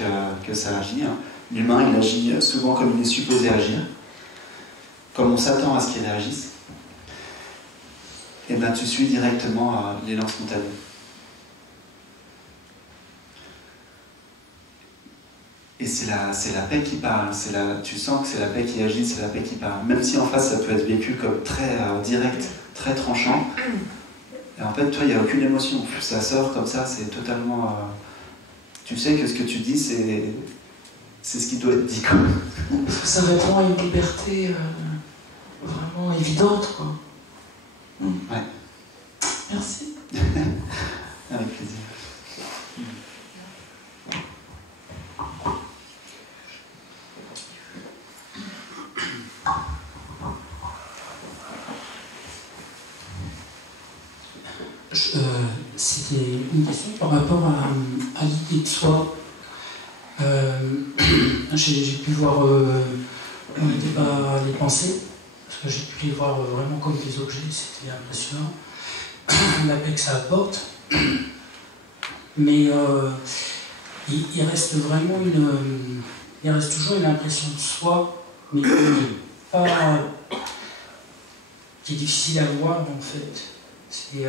que ça agit, hein. L'humain, il agit souvent comme il est supposé agir, comme on s'attend à ce qu'il réagisse, et bien tu suis directement l'élan spontané. Et c'est la paix qui parle, tu sens que c'est la paix qui agit, c'est la paix qui parle. Même si en face ça peut être vécu comme très direct, très tranchant, et en fait toi il n'y a aucune émotion, ça sort comme ça, c'est totalement... tu sais que ce que tu dis c'est ce qui doit être dit. Parce que ça répond à une liberté vraiment évidente, quoi. Ouais. Merci. Avec plaisir. C'était une question par rapport à l'idée de soi. J'ai pu voir, on n'était pas les pensées, parce que j'ai pu les voir vraiment comme des objets, c'était impressionnant, la paix que ça apporte. Mais il reste vraiment il reste toujours une impression de soi, mais qui est difficile à voir en fait. C'est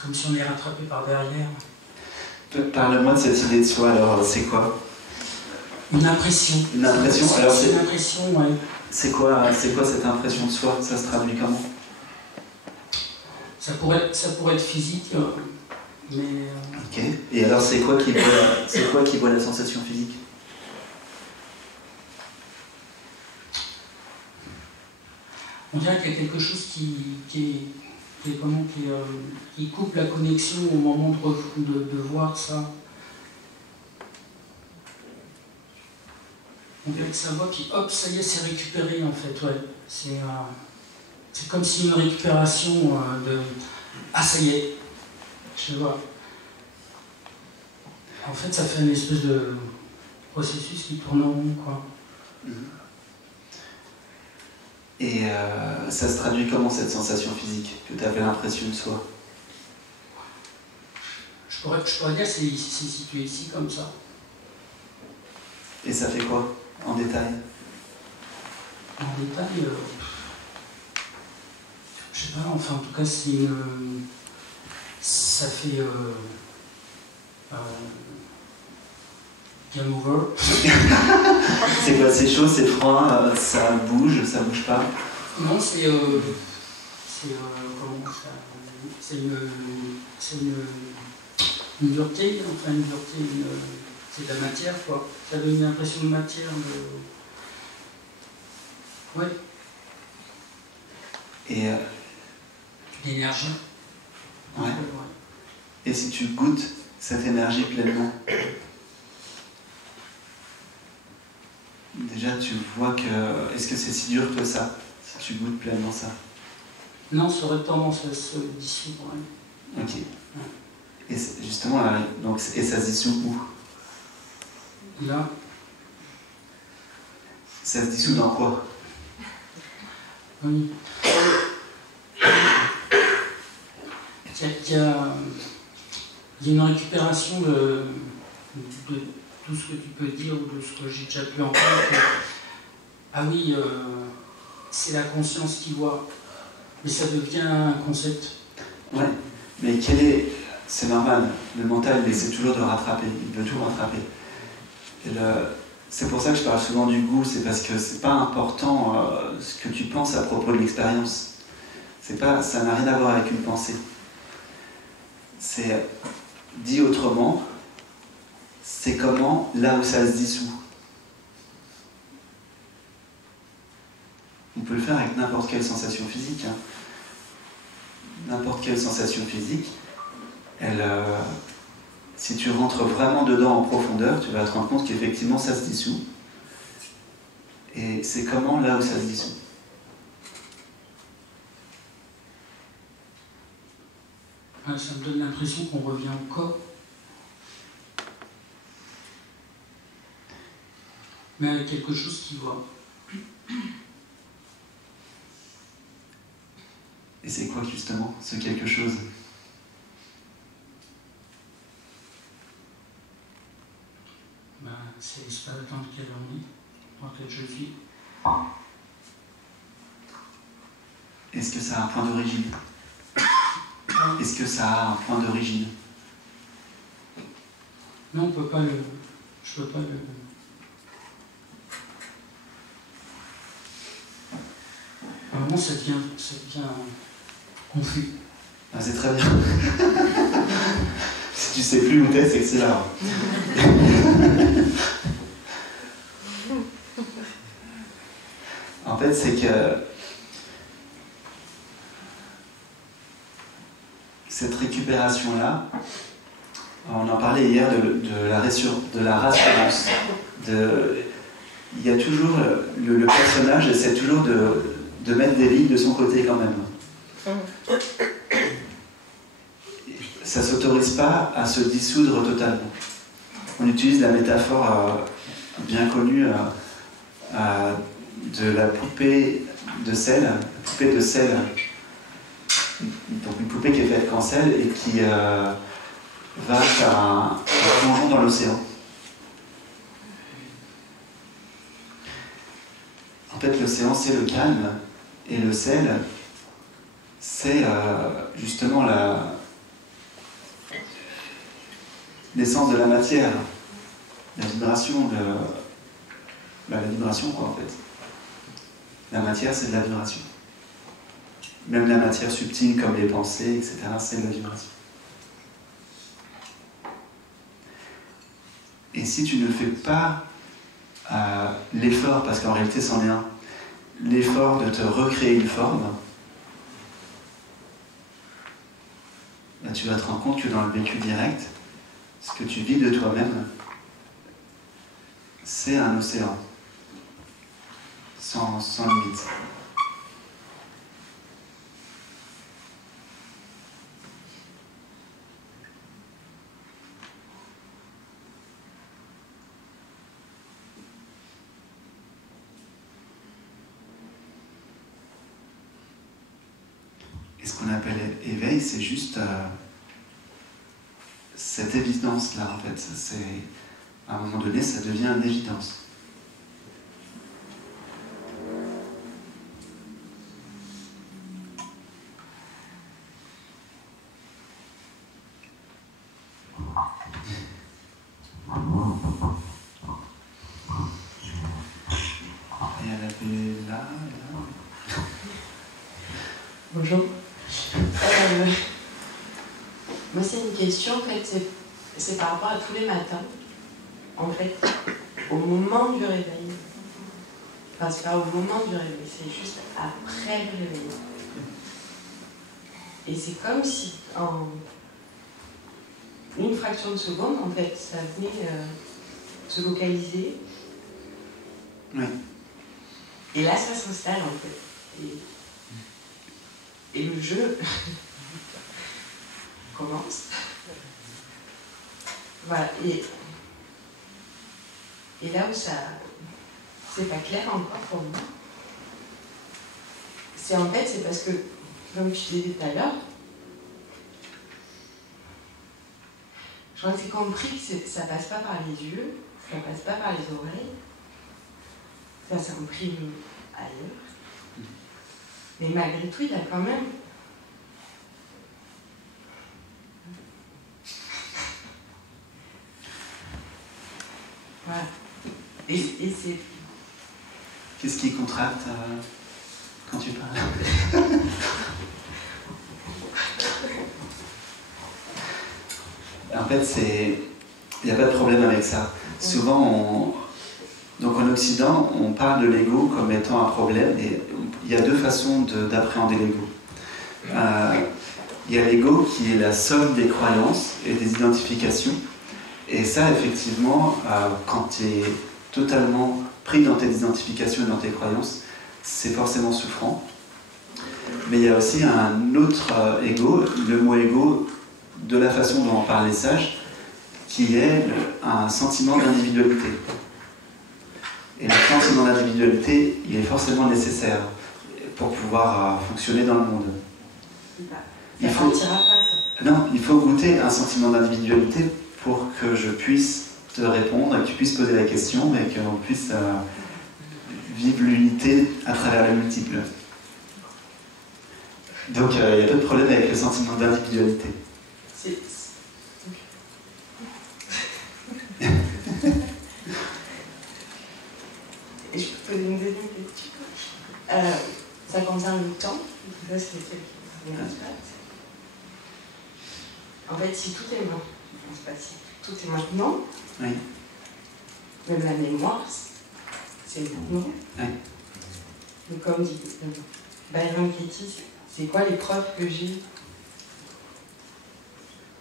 comme si on est rattrapé par derrière. Parle-moi de cette idée de soi, alors c'est quoi? Une impression. Une impression? Alors c'est une impression, ouais. C'est quoi cette impression de soi? Ça se traduit comment? Ça pourrait être physique, mais... Ok. Et alors c'est quoi qui voit la sensation physique? On dirait qu'il y a quelque chose qui coupe la connexion au moment de voir ça. On dirait que ça voit, puis hop, ça y est, c'est récupéré en fait, ouais. C'est comme si une récupération de... Ah, ça y est, je vois. En fait, ça fait une espèce de processus qui tourne en rond, quoi. Et ça se traduit comment cette sensation physique que tu avais l'impression de soi? Je pourrais dire que c'est situé ici comme ça. Et ça fait quoi en détail? En détail, je sais pas, enfin en tout cas ça fait game over. C'est quoi? C'est chaud, c'est froid, ça bouge pas? Non, c'est comment ça? C'est une dureté, enfin une dureté, c'est de la matière, quoi. Ça donne une impression de matière, ouais. Et l'énergie. Ouais. Et si tu goûtes cette énergie pleinement, déjà tu vois que... Est-ce que c'est si dur que ça, si tu goûtes pleinement ça? Non, ça aurait tendance à se dissoudre. Ouais. Ok. Et justement, là, donc, et ça se dissout où? Là. Ça se dissout dans quoi? Oui. Il y a une récupération tout ce que tu peux dire ou de ce que j'ai déjà pu entendre, que, ah oui, c'est la conscience qui voit, mais ça devient un concept. Ouais, mais c'est normal, le mental il essaie toujours de rattraper, il veut tout rattraper. C'est pour ça que je parle souvent du goût, c'est parce que c'est pas important ce que tu penses à propos de l'expérience. Ça n'a rien à voir avec une pensée. C'est, dit autrement, c'est comment, là où ça se dissout. On peut le faire avec n'importe quelle sensation physique. Hein. N'importe quelle sensation physique, si tu rentres vraiment dedans en profondeur, tu vas te rendre compte qu'effectivement ça se dissout. Et c'est comment, là où ça se dissout. Ça me donne l'impression qu'on revient au corps. Mais avec quelque chose qui voit. Et c'est quoi justement ce quelque chose? C'est l'espace dans lequel on est, dans lequel je suis. Est-ce que ça a un point d'origine? Est-ce que ça a un point d'origine? Non, on peut pas le... Je peux pas le... À un moment, ça devient confus. Ah, c'est très bien. Si tu sais plus où t'es, c'est que c'est là. En fait, c'est que cette récupération-là, on en parlait hier de la rassurance. Il y a toujours, le personnage essaie toujours de mettre des lignes de son côté quand même. Ça ne s'autorise pas à se dissoudre totalement. On utilise la métaphore bien connue de la poupée de sel. Donc une poupée qui est faite qu'en sel et qui va faire un plongeon dans l'océan. En fait, l'océan, c'est le calme, et le sel, c'est justement l'essence de la matière, la vibration la vibration, quoi, en fait. La matière, c'est de la vibration. Même la matière subtile, comme les pensées, etc., c'est de la vibration. Et si tu ne fais pas l'effort, parce qu'en réalité c'en est un, l'effort de te recréer une forme, là, tu vas te rendre compte que dans le vécu direct, ce que tu vis de toi-même, c'est un océan, sans limite. Et ce qu'on appelle éveil, c'est juste cette évidence-là, en fait. À un moment donné, ça devient une évidence. Et elle avait là. Bonjour. Moi, c'est une question, en fait, c'est par rapport à tous les matins, en fait, au moment du réveil. Enfin, c'est pas au moment du réveil, c'est juste après le réveil. Et c'est comme si, en une fraction de seconde, en fait, ça venait se localiser. Oui. Et là, ça s'installe, en fait. Et le jeu commence. Voilà. Et là où ça... c'est pas clair encore pour moi, c'est en fait, c'est parce que, comme je disais tout à l'heure, je crois que c'est compris que ça passe pas par les yeux, ça passe pas par les oreilles, ça s'imprime ailleurs. Mais malgré tout, il y a quand même... Voilà. Et c'est... Qu'est-ce qui contracte quand tu parles? En fait, il n'y a pas de problème avec ça. Souvent, donc en Occident, on parle de l'ego comme étant un problème, et il y a deux façons d'appréhender l'ego. Il y a l'ego qui est la somme des croyances et des identifications, et ça, effectivement, quand tu es totalement pris dans tes identifications et dans tes croyances, c'est forcément souffrant. Mais il y a aussi un autre ego, le mot ego, de la façon dont en parlent les sages, qui est un sentiment d'individualité. Et le sentiment d'individualité, il est forcément nécessaire pour pouvoir fonctionner dans le monde. Ça partira pas, ça. Non, il faut goûter un sentiment d'individualité pour que je puisse te répondre et que tu puisses poser la question et qu'on puisse vivre l'unité à travers le multiple. Donc il n'y a pas de problème avec le sentiment d'individualité. Et je peux poser une deuxième question. Ça concerne le temps. Ça, c'est celle qui m'intéresse. En fait, si tout est maintenant, c'est pas si tout est maintenant, oui. Même la mémoire, c'est maintenant. Oui. Donc, comme dit Byron Katie, c'est quoi les preuves que j'ai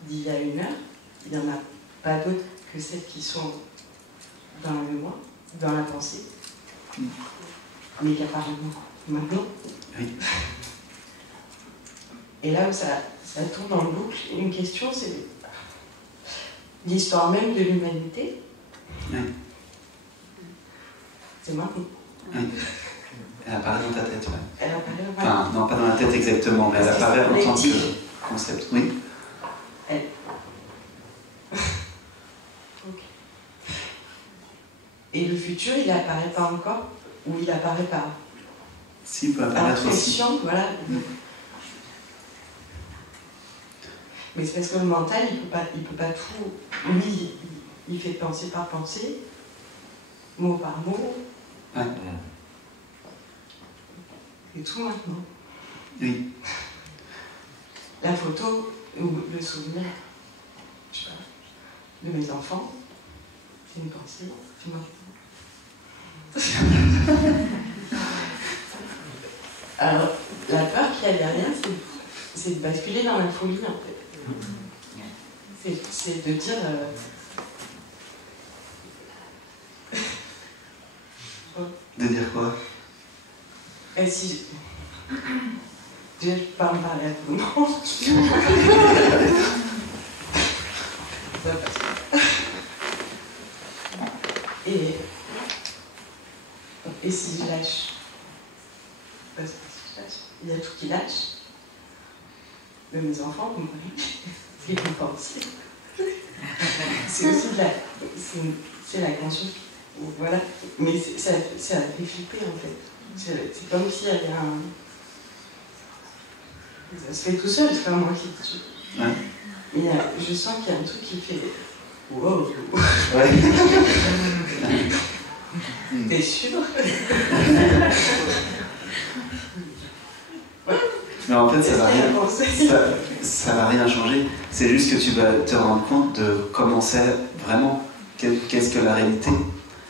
d'il y a une heure? Il n'y en a pas d'autres que celles qui sont dans la mémoire, dans la pensée, mais qui apparaissent maintenant. Oui. Et là où ça tourne en boucle, une question, c'est l'histoire même de l'humanité. Oui. C'est maintenant. Oui. Elle apparaît dans ta tête, ouais. Elle apparaît, ouais. Enfin, non, pas dans la tête exactement, mais elle apparaît en tant que concept. Oui. Elle. Ok. Et le futur, il apparaît pas encore, ou il apparaît pas? Si, il peut apparaître aussi. Voilà. Mais c'est parce que le mental, il peut pas tout. Lui, il fait pensée par pensée, mot par mot. Ouais. Et tout maintenant. Oui. La photo ou le souvenir, je sais pas, de mes enfants, c'est une pensée, c'est maintenant. Alors, la peur qu'il y a derrière, c'est de basculer dans la folie, en fait. C'est de dire... De dire quoi? Et si... Déjà, je peux pas en parler à tout le monde. Ça passe pas. Et si je lâche, parce que si je lâche, il y a tout qui lâche. Mais mes enfants, vous comprenez, c'est une pensée. C'est aussi de la... C'est la conscience. Voilà. Mais ça fait flipper, en fait. C'est comme s'il y avait un... Ça se fait tout seul, c'est pas moi qui le tue. Ouais. Mais je sens qu'il y a un truc qui fait... Wow. Ouais. T'es sûr? Mais en fait, ça va rien changer. C'est juste que tu vas te rendre compte de comment c'est vraiment. Qu'est-ce que la réalité?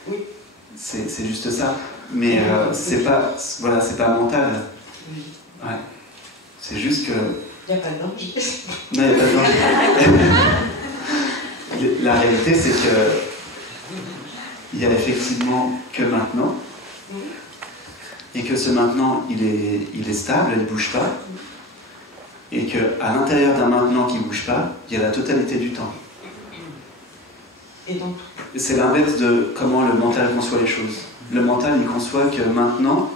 Oui. C'est juste ça. Mais c'est pas mental. Ouais. C'est juste que... Il n'y a pas de danger. Non, il n'y a pas de danger. La réalité, c'est que il n'y a effectivement que maintenant. Et que ce maintenant, il est stable, il ne bouge pas. Et qu'à l'intérieur d'un maintenant qui ne bouge pas, il y a la totalité du temps. Et donc? C'est l'inverse de comment le mental conçoit les choses. Le mental, il conçoit que maintenant,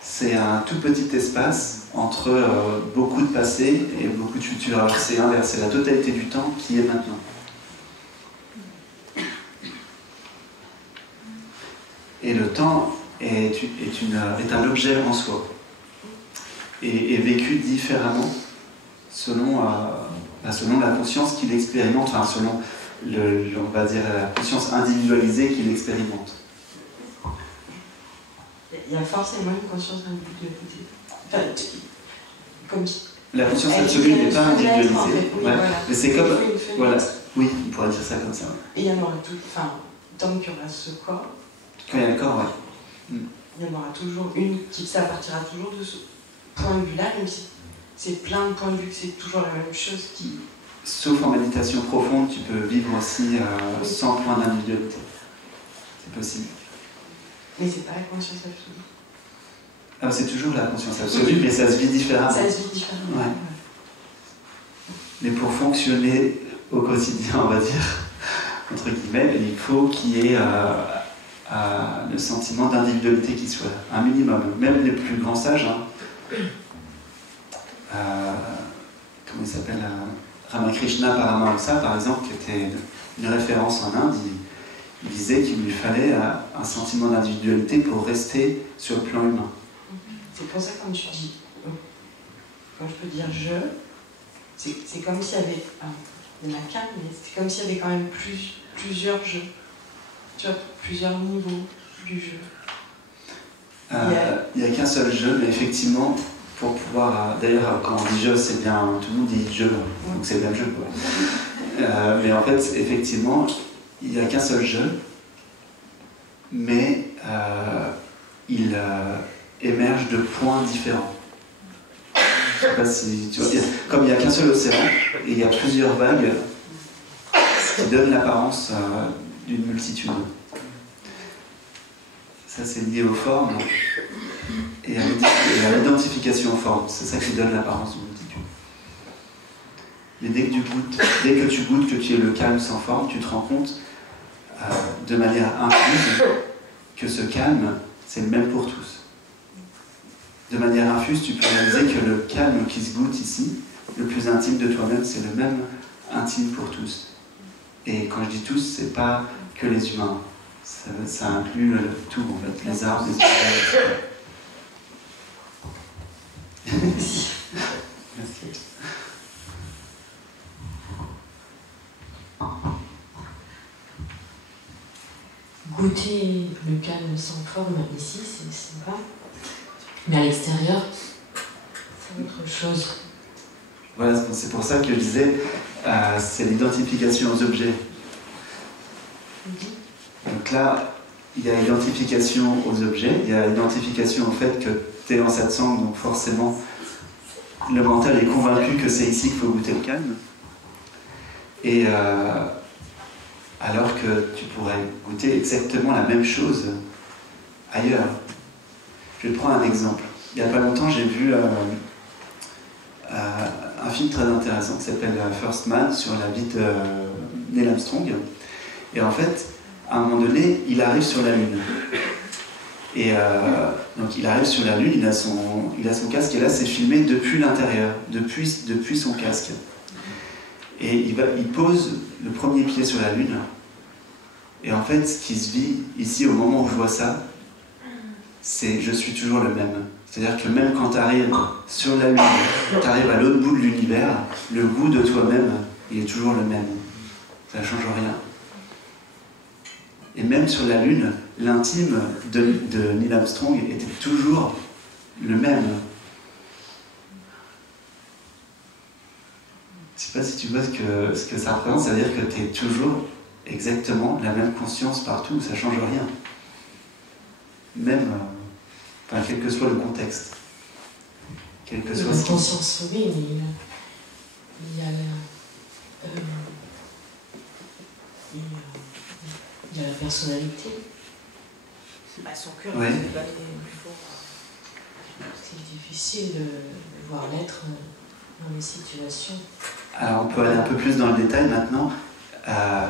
c'est un tout petit espace entre beaucoup de passé et beaucoup de futur. Alors c'est l'inverse, c'est la totalité du temps qui est maintenant. Et le temps est un objet en soi. Et vécu différemment selon la conscience qu'il expérimente, enfin selon on va dire la conscience individualisée qu'il expérimente. Il y a forcément une conscience individualisée. Enfin, comme la conscience absolue n'est pas individualisée. En fait. Oui, ouais. Voilà. Mais c'est comme. Voilà. Oui, on pourrait dire ça comme ça. Et il y en aura tout. Enfin, tant qu'il y aura ce corps. Quand il y a le corps, ouais. Il y en aura toujours une qui. Ça partira toujours de ce point de vue-là, même si c'est plein de points de vue, que c'est toujours la même chose qui. Sauf en méditation profonde, tu peux vivre aussi sans point d'individualité. C'est possible. Mais c'est pas la conscience absolue. Ah, c'est toujours la conscience absolue, mais ça se vit différemment. Ça se vit différemment. Ouais. Mais pour fonctionner au quotidien, on va dire, entre guillemets, il faut qu'il y ait le sentiment d'individualité qui soit là, un minimum. Même les plus grands sages, comment il s'appelle, Ramakrishna Paramahansa, par exemple, qui était une référence en Inde, il disait qu'il lui fallait un sentiment d'individualité pour rester sur le plan humain. C'est pour ça que quand tu dis, quand je peux dire je, c'est comme s'il y avait, il y en a qu'un, mais c'est comme s'il y avait quand même plusieurs jeux. Tu vois, plusieurs niveaux du jeu. Il n'y a qu'un seul jeu, mais effectivement, pour pouvoir. D'ailleurs, quand on dit jeu, c'est bien. Tout le monde dit jeu, donc c'est bien le jeu, quoi. Mais en fait, effectivement, il n'y a qu'un seul jeu, mais il émerge de points différents. Je sais pas si tu vois, comme il n'y a qu'un seul océan et il y a plusieurs vagues, ce qui donne l'apparence d'une multitude. Ça, c'est lié aux formes et à l'identification aux formes. C'est ça qui donne l'apparence d'une multitude. Mais dès que tu goûtes que tu es le calme sans forme, tu te rends compte de manière infuse que ce calme, c'est le même pour tous. De manière infuse, tu peux réaliser que le calme qui se goûte ici, le plus intime de toi-même, c'est le même intime pour tous. Et quand je dis tous, c'est pas que les humains. Ça inclut tout, en fait, les arbres, les animaux, etc. Merci. Goûter le calme sans forme ici, c'est sympa. Mais à l'extérieur, c'est autre chose. Voilà, c'est pour ça que je disais, c'est l'identification aux objets. Donc là, il y a l'identification aux objets, il y a l'identification au fait que tu es en satsang, donc forcément, le mental est convaincu que c'est ici qu'il faut goûter le calme. Et alors que tu pourrais goûter exactement la même chose ailleurs. Je vais te prendre un exemple. Il n'y a pas longtemps, j'ai vu un film très intéressant qui s'appelle First Man sur la vie de Neil Armstrong. Et en fait, à un moment donné, il arrive sur la Lune. Et donc il arrive sur la Lune, il a son casque, et là c'est filmé depuis l'intérieur, depuis son casque. Et il pose le premier pied sur la Lune. Et en fait, ce qui se vit ici au moment où je vois ça, c'est je suis toujours le même. C'est-à-dire que même quand tu arrives sur la Lune, tu arrives à l'autre bout de l'univers, le goût de toi-même, il est toujours le même. Ça ne change rien. Et même sur la Lune, l'intime de Neil Armstrong était toujours le même. Je ne sais pas si tu vois ce que ça représente, ça veut dire que tu es toujours exactement la même conscience partout, ça ne change rien. Même, quel que soit le contexte. Quel que soit la conscience, oui, mais il y a la personnalité. Son cœur, ouais. C'est pas plus fort. C'est difficile de voir l'être dans les situations. Alors on peut aller un peu plus dans le détail maintenant.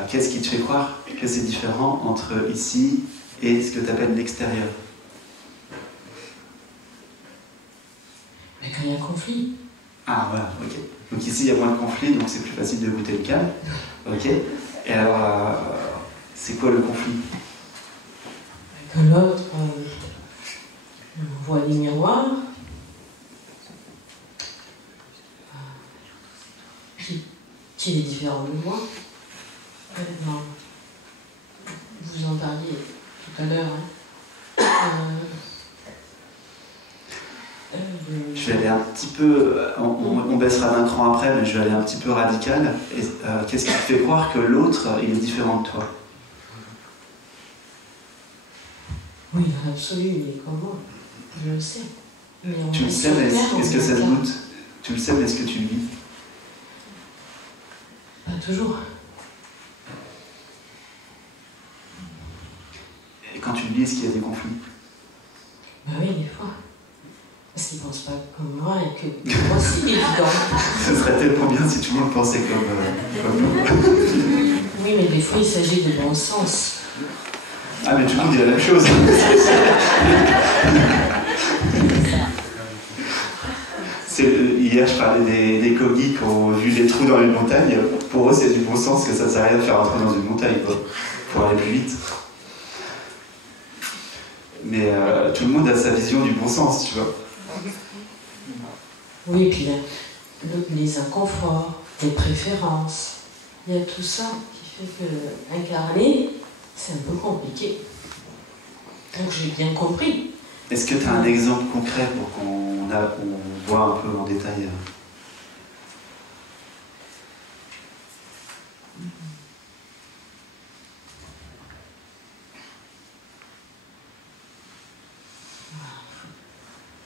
Qu'est-ce qui te fait croire que c'est différent entre ici et ce que tu appelles l'extérieur? Mais quand il y a un conflit. Ah voilà, ok. Donc ici il y a moins de conflit, donc c'est plus facile de goûter le calme. Ok. Et alors, c'est quoi le conflit? que l'autre voit des miroirs, qui est différent de moi. Non. Vous en parliez tout à l'heure. Je vais aller un petit peu, on baissera d'un cran après, mais je vais aller un petit peu radical. Qu'est-ce qui te fait croire que l'autre, il est différent de toi? Oui, dans l'absolu, il est comme moi. Je le sais. Mais tu le sais, mais est-ce que ça te doute? Tu le sais, mais est-ce que tu le vis? Pas toujours. Et quand tu le vis, est-ce qu'il y a des conflits? Ben oui, des fois. Parce qu'ils ne pensent pas comme moi et que pour moi c'est évident. Ce serait tellement bien si tout le monde pensait comme nous. Oui, mais des fois il s'agit de bon sens. Ah, mais tout le monde dit la même chose. Hier, je parlais des cogis qui ont vu les trous dans les montagnes. Pour eux, c'est du bon sens que ça ne sert à rien de faire entrer dans une montagne, quoi, pour aller plus vite. Mais tout le monde a sa vision du bon sens, tu vois. Oui, et puis les inconforts, les préférences, il y a tout ça qui fait que incarner, c'est un peu compliqué. Donc j'ai bien compris. Est-ce que tu as un exemple concret pour qu'on voit un peu en détail?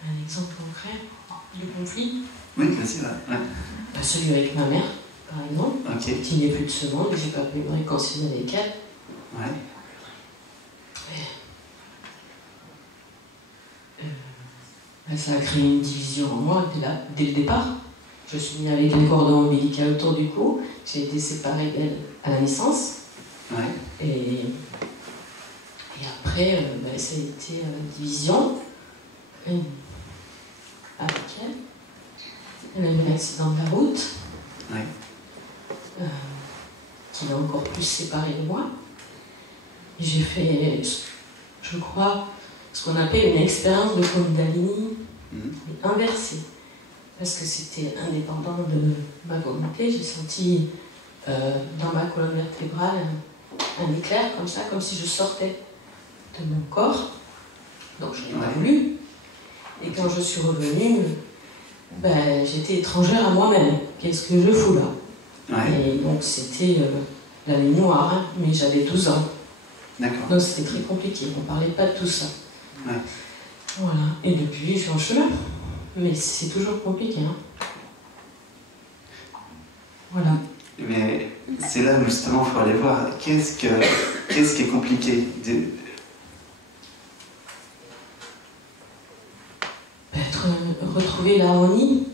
Un exemple concret de conflit? Oui, bien sûr. Ouais. Bah, celui avec ma mère, par exemple, okay. Qui n'est plus de ce monde, et j'ai pas pu me réconcilier avec elle. Ouais. Ça a créé une division en moi dès le départ. Je suis née avec un cordon ombilical autour du cou. J'ai été séparée d'elle à la naissance. Ouais. Et après, ça a été division avec elle. Elle a eu un accident de la route qui l'a encore plus séparée de moi. J'ai fait, je crois, ce qu'on appelle une expérience de Kundalini inversée. Parce que c'était indépendant de ma volonté. J'ai senti dans ma colonne vertébrale un éclair comme ça, comme si je sortais de mon corps. Donc je n'ai pas voulu. Et quand je suis revenue, j'étais étrangère à moi-même. Qu'est-ce que je fous là? Et donc c'était la nuit noire, hein, mais j'avais 12 ans. D'accord. Donc c'était très compliqué, on ne parlait pas de tout ça. Ouais. Voilà. Et depuis, je suis en chemin. Mais c'est toujours compliqué. Hein. Voilà. Mais c'est là où justement il faut aller voir. Qu'est-ce qui est compliqué? Retrouver l'harmonie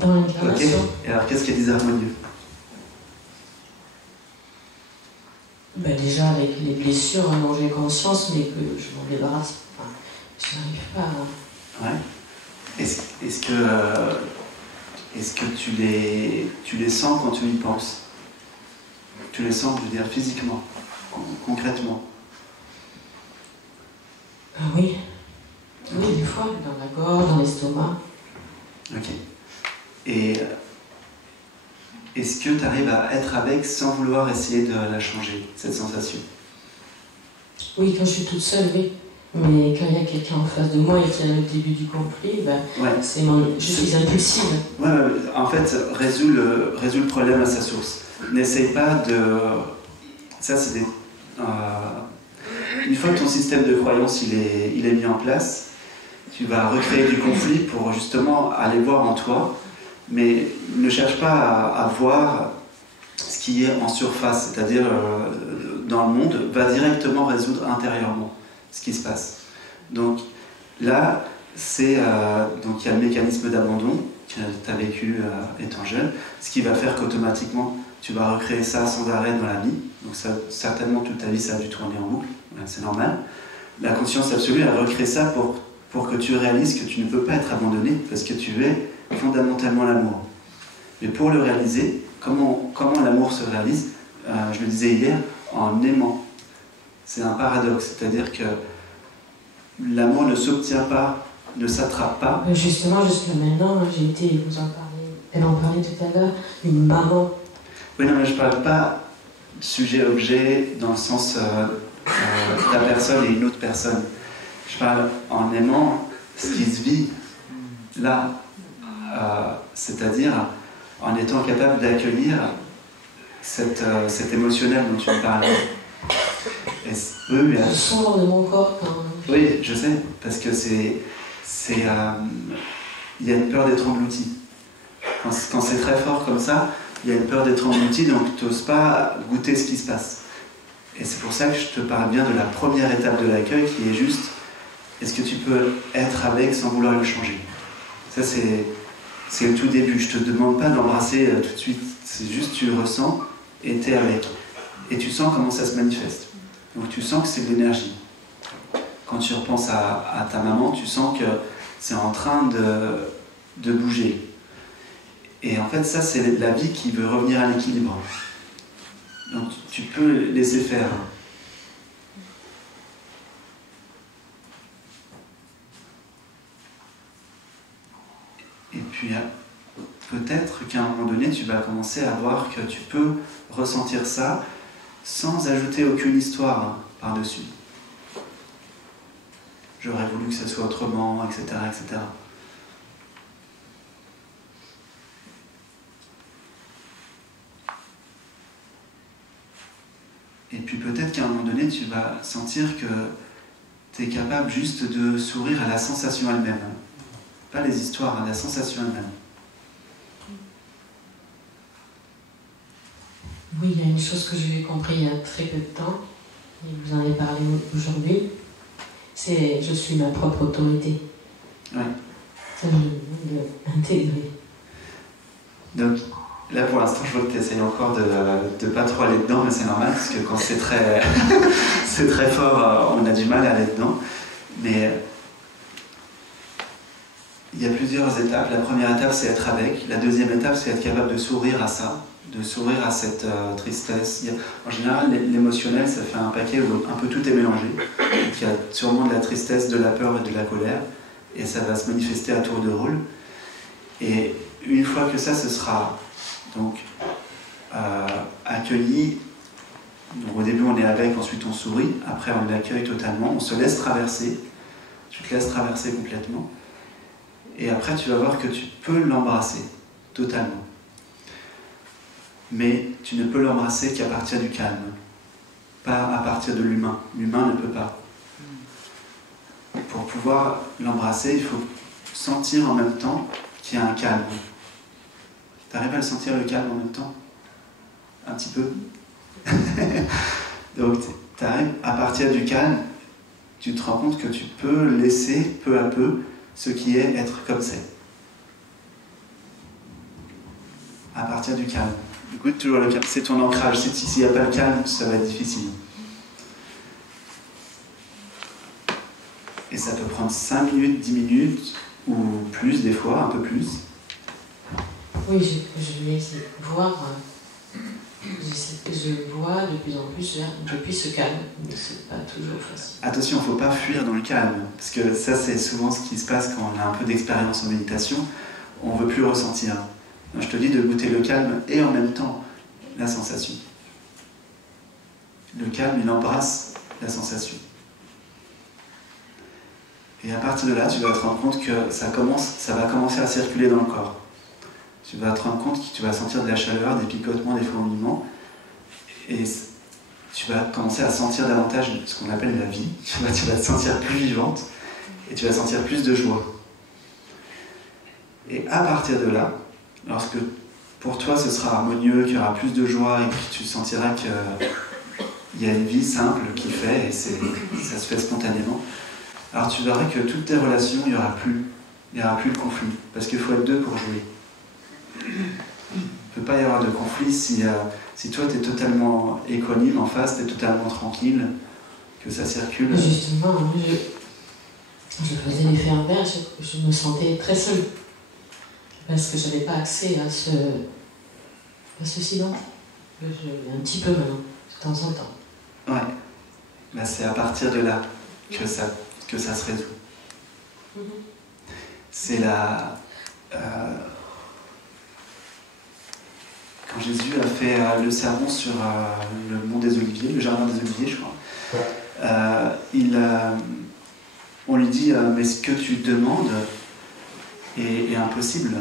dans l'incarnation. Ok. Et alors qu'est-ce qui est désharmonieux? Déjà avec les blessures dont j'ai conscience, mais que je m'en débarrasse. Enfin, je n'arrive pas à... Ouais. Est-ce que tu les sens quand tu y penses? Tu les sens, je veux dire, physiquement, concrètement? Oui. Oui, des fois, dans la gorge, dans l'estomac. Ok. Et est-ce que tu arrives à être avec sans vouloir essayer de la changer, cette sensation? Oui, quand je suis toute seule, oui. Mais quand il y a quelqu'un en face de moi et qu'il y a le début du conflit, je suis impulsive. Ouais, en fait, résous le problème à sa source. N'essaye pas de... Ça, c'est des... Une fois que ton système de croyance il est mis en place, tu vas recréer du conflit pour justement aller voir en toi, mais ne cherche pas à voir ce qui est en surface, c'est-à-dire dans le monde, va directement résoudre intérieurement ce qui se passe. Donc là, donc il y a le mécanisme d'abandon que tu as vécu étant jeune, ce qui va faire qu'automatiquement tu vas recréer ça sans arrêt dans la vie. Donc ça, certainement toute ta vie ça a dû tourner en boucle, c'est normal. La conscience absolue, elle recrée ça pour que tu réalises que tu ne peux pas être abandonné parce que tu es fondamentalement l'amour. Mais pour le réaliser, comment l'amour se réalise? Je le disais hier, en aimant. C'est un paradoxe, c'est-à-dire que l'amour ne s'obtient pas, ne s'attrape pas. Justement, jusqu'à maintenant, j'ai été, elle en parlait tout à l'heure, une maman. Oui, non, mais je ne parle pas sujet-objet dans le sens ta personne et une autre personne. Je parle en aimant ce qui se vit là, c'est-à-dire en étant capable d'accueillir cet émotionnel dont tu me parles. Je sens de mon corps quand... Oui, je sais, parce que il y a une peur d'être englouti. Quand c'est très fort comme ça, il y a une peur d'être englouti, donc tu n'oses pas goûter ce qui se passe. Et c'est pour ça que je te parle bien de la première étape de l'accueil, qui est juste, est-ce que tu peux être avec sans vouloir le changer? Ça, c'est le tout début. Je ne te demande pas d'embrasser tout de suite. C'est juste, tu ressens et tu es avec. Et tu sens comment ça se manifeste. Donc tu sens que c'est de l'énergie. Quand tu repenses à ta maman, tu sens que c'est en train de bouger. Et en fait, ça, c'est la vie qui veut revenir à l'équilibre. Donc tu peux laisser faire. Et puis, peut-être qu'à un moment donné, tu vas commencer à voir que tu peux ressentir ça sans ajouter aucune histoire par-dessus. J'aurais voulu que ça soit autrement, etc., etc. Et puis peut-être qu'à un moment donné, tu vas sentir que tu es capable juste de sourire à la sensation elle-même. Pas les histoires, à la sensation elle-même. Oui, il y a une chose que j'ai compris il y a très peu de temps, et vous en avez parlé aujourd'hui, c'est je suis ma propre autorité. Oui. Ça, je veux l'intégrer. Donc, là pour l'instant, je vois que tu essayes encore de pas trop aller dedans, mais c'est normal, parce que quand c'est très, c'est très fort, on a du mal à aller dedans. Mais il y a plusieurs étapes. La première étape, c'est être avec. La deuxième étape, c'est être capable de sourire à ça, de sourire à cette tristesse. En général, l'émotionnel, ça fait un paquet où un peu tout est mélangé. Donc, il y a sûrement de la tristesse, de la peur et de la colère, et ça va se manifester à tour de rôle. Et une fois que ça, ce sera donc accueilli, donc, au début on est avec, ensuite on sourit, après on l'accueille totalement, on se laisse traverser, tu te laisses traverser complètement, et après tu vas voir que tu peux l'embrasser totalement. Mais tu ne peux l'embrasser qu'à partir du calme, pas à partir de l'humain. L'humain ne peut pas. Pour pouvoir l'embrasser, il faut sentir en même temps qu'il y a un calme. Tu arrives à le sentir, le calme, en même temps? Un petit peu. Donc, tu arrives, à partir du calme, tu te rends compte que tu peux laisser peu à peu ce qui est être comme c'est. À partir du calme. Écoute toujours le calme. C'est ton ancrage. S'il n'y a pas le calme, ça va être difficile. Et ça peut prendre 5 minutes, 10 minutes, ou plus des fois, un peu plus. Oui, je vais essayer de voir. Je vois de plus en plus depuis ce calme, mais c'est pas toujours facile. Attention, il ne faut pas fuir dans le calme, parce que ça c'est souvent ce qui se passe quand on a un peu d'expérience en méditation, on ne veut plus ressentir. Donc, je te dis de goûter le calme et en même temps la sensation. Le calme, il embrasse la sensation. Et à partir de là, tu vas te rendre compte que ça va commencer à circuler dans le corps. Tu vas te rendre compte que tu vas sentir de la chaleur, des picotements, des fourmillements, et tu vas commencer à sentir davantage ce qu'on appelle la vie. Tu vas te sentir plus vivante, et tu vas sentir plus de joie. Et à partir de là, lorsque pour toi ce sera harmonieux, qu'il y aura plus de joie, et que tu sentiras qu'il y a une vie simple qui fait, et ça se fait spontanément, alors tu verras que toutes tes relations, il n'y aura plus de conflit, parce qu'il faut être deux pour jouer. Il ne peut pas y avoir de conflit si toi tu es totalement équanime en face, tu es totalement tranquille, que ça circule. Justement, je faisais l'effet inverse, je me sentais très seule. Parce que je n'avais pas accès à ce silence. Un petit peu maintenant, de temps en temps. Ouais. ben, c'est à partir de là que ça se résout. C'est la... quand Jésus a fait le sermon sur le mont des Oliviers, le jardin des Oliviers, je crois, on lui dit mais ce que tu demandes est impossible.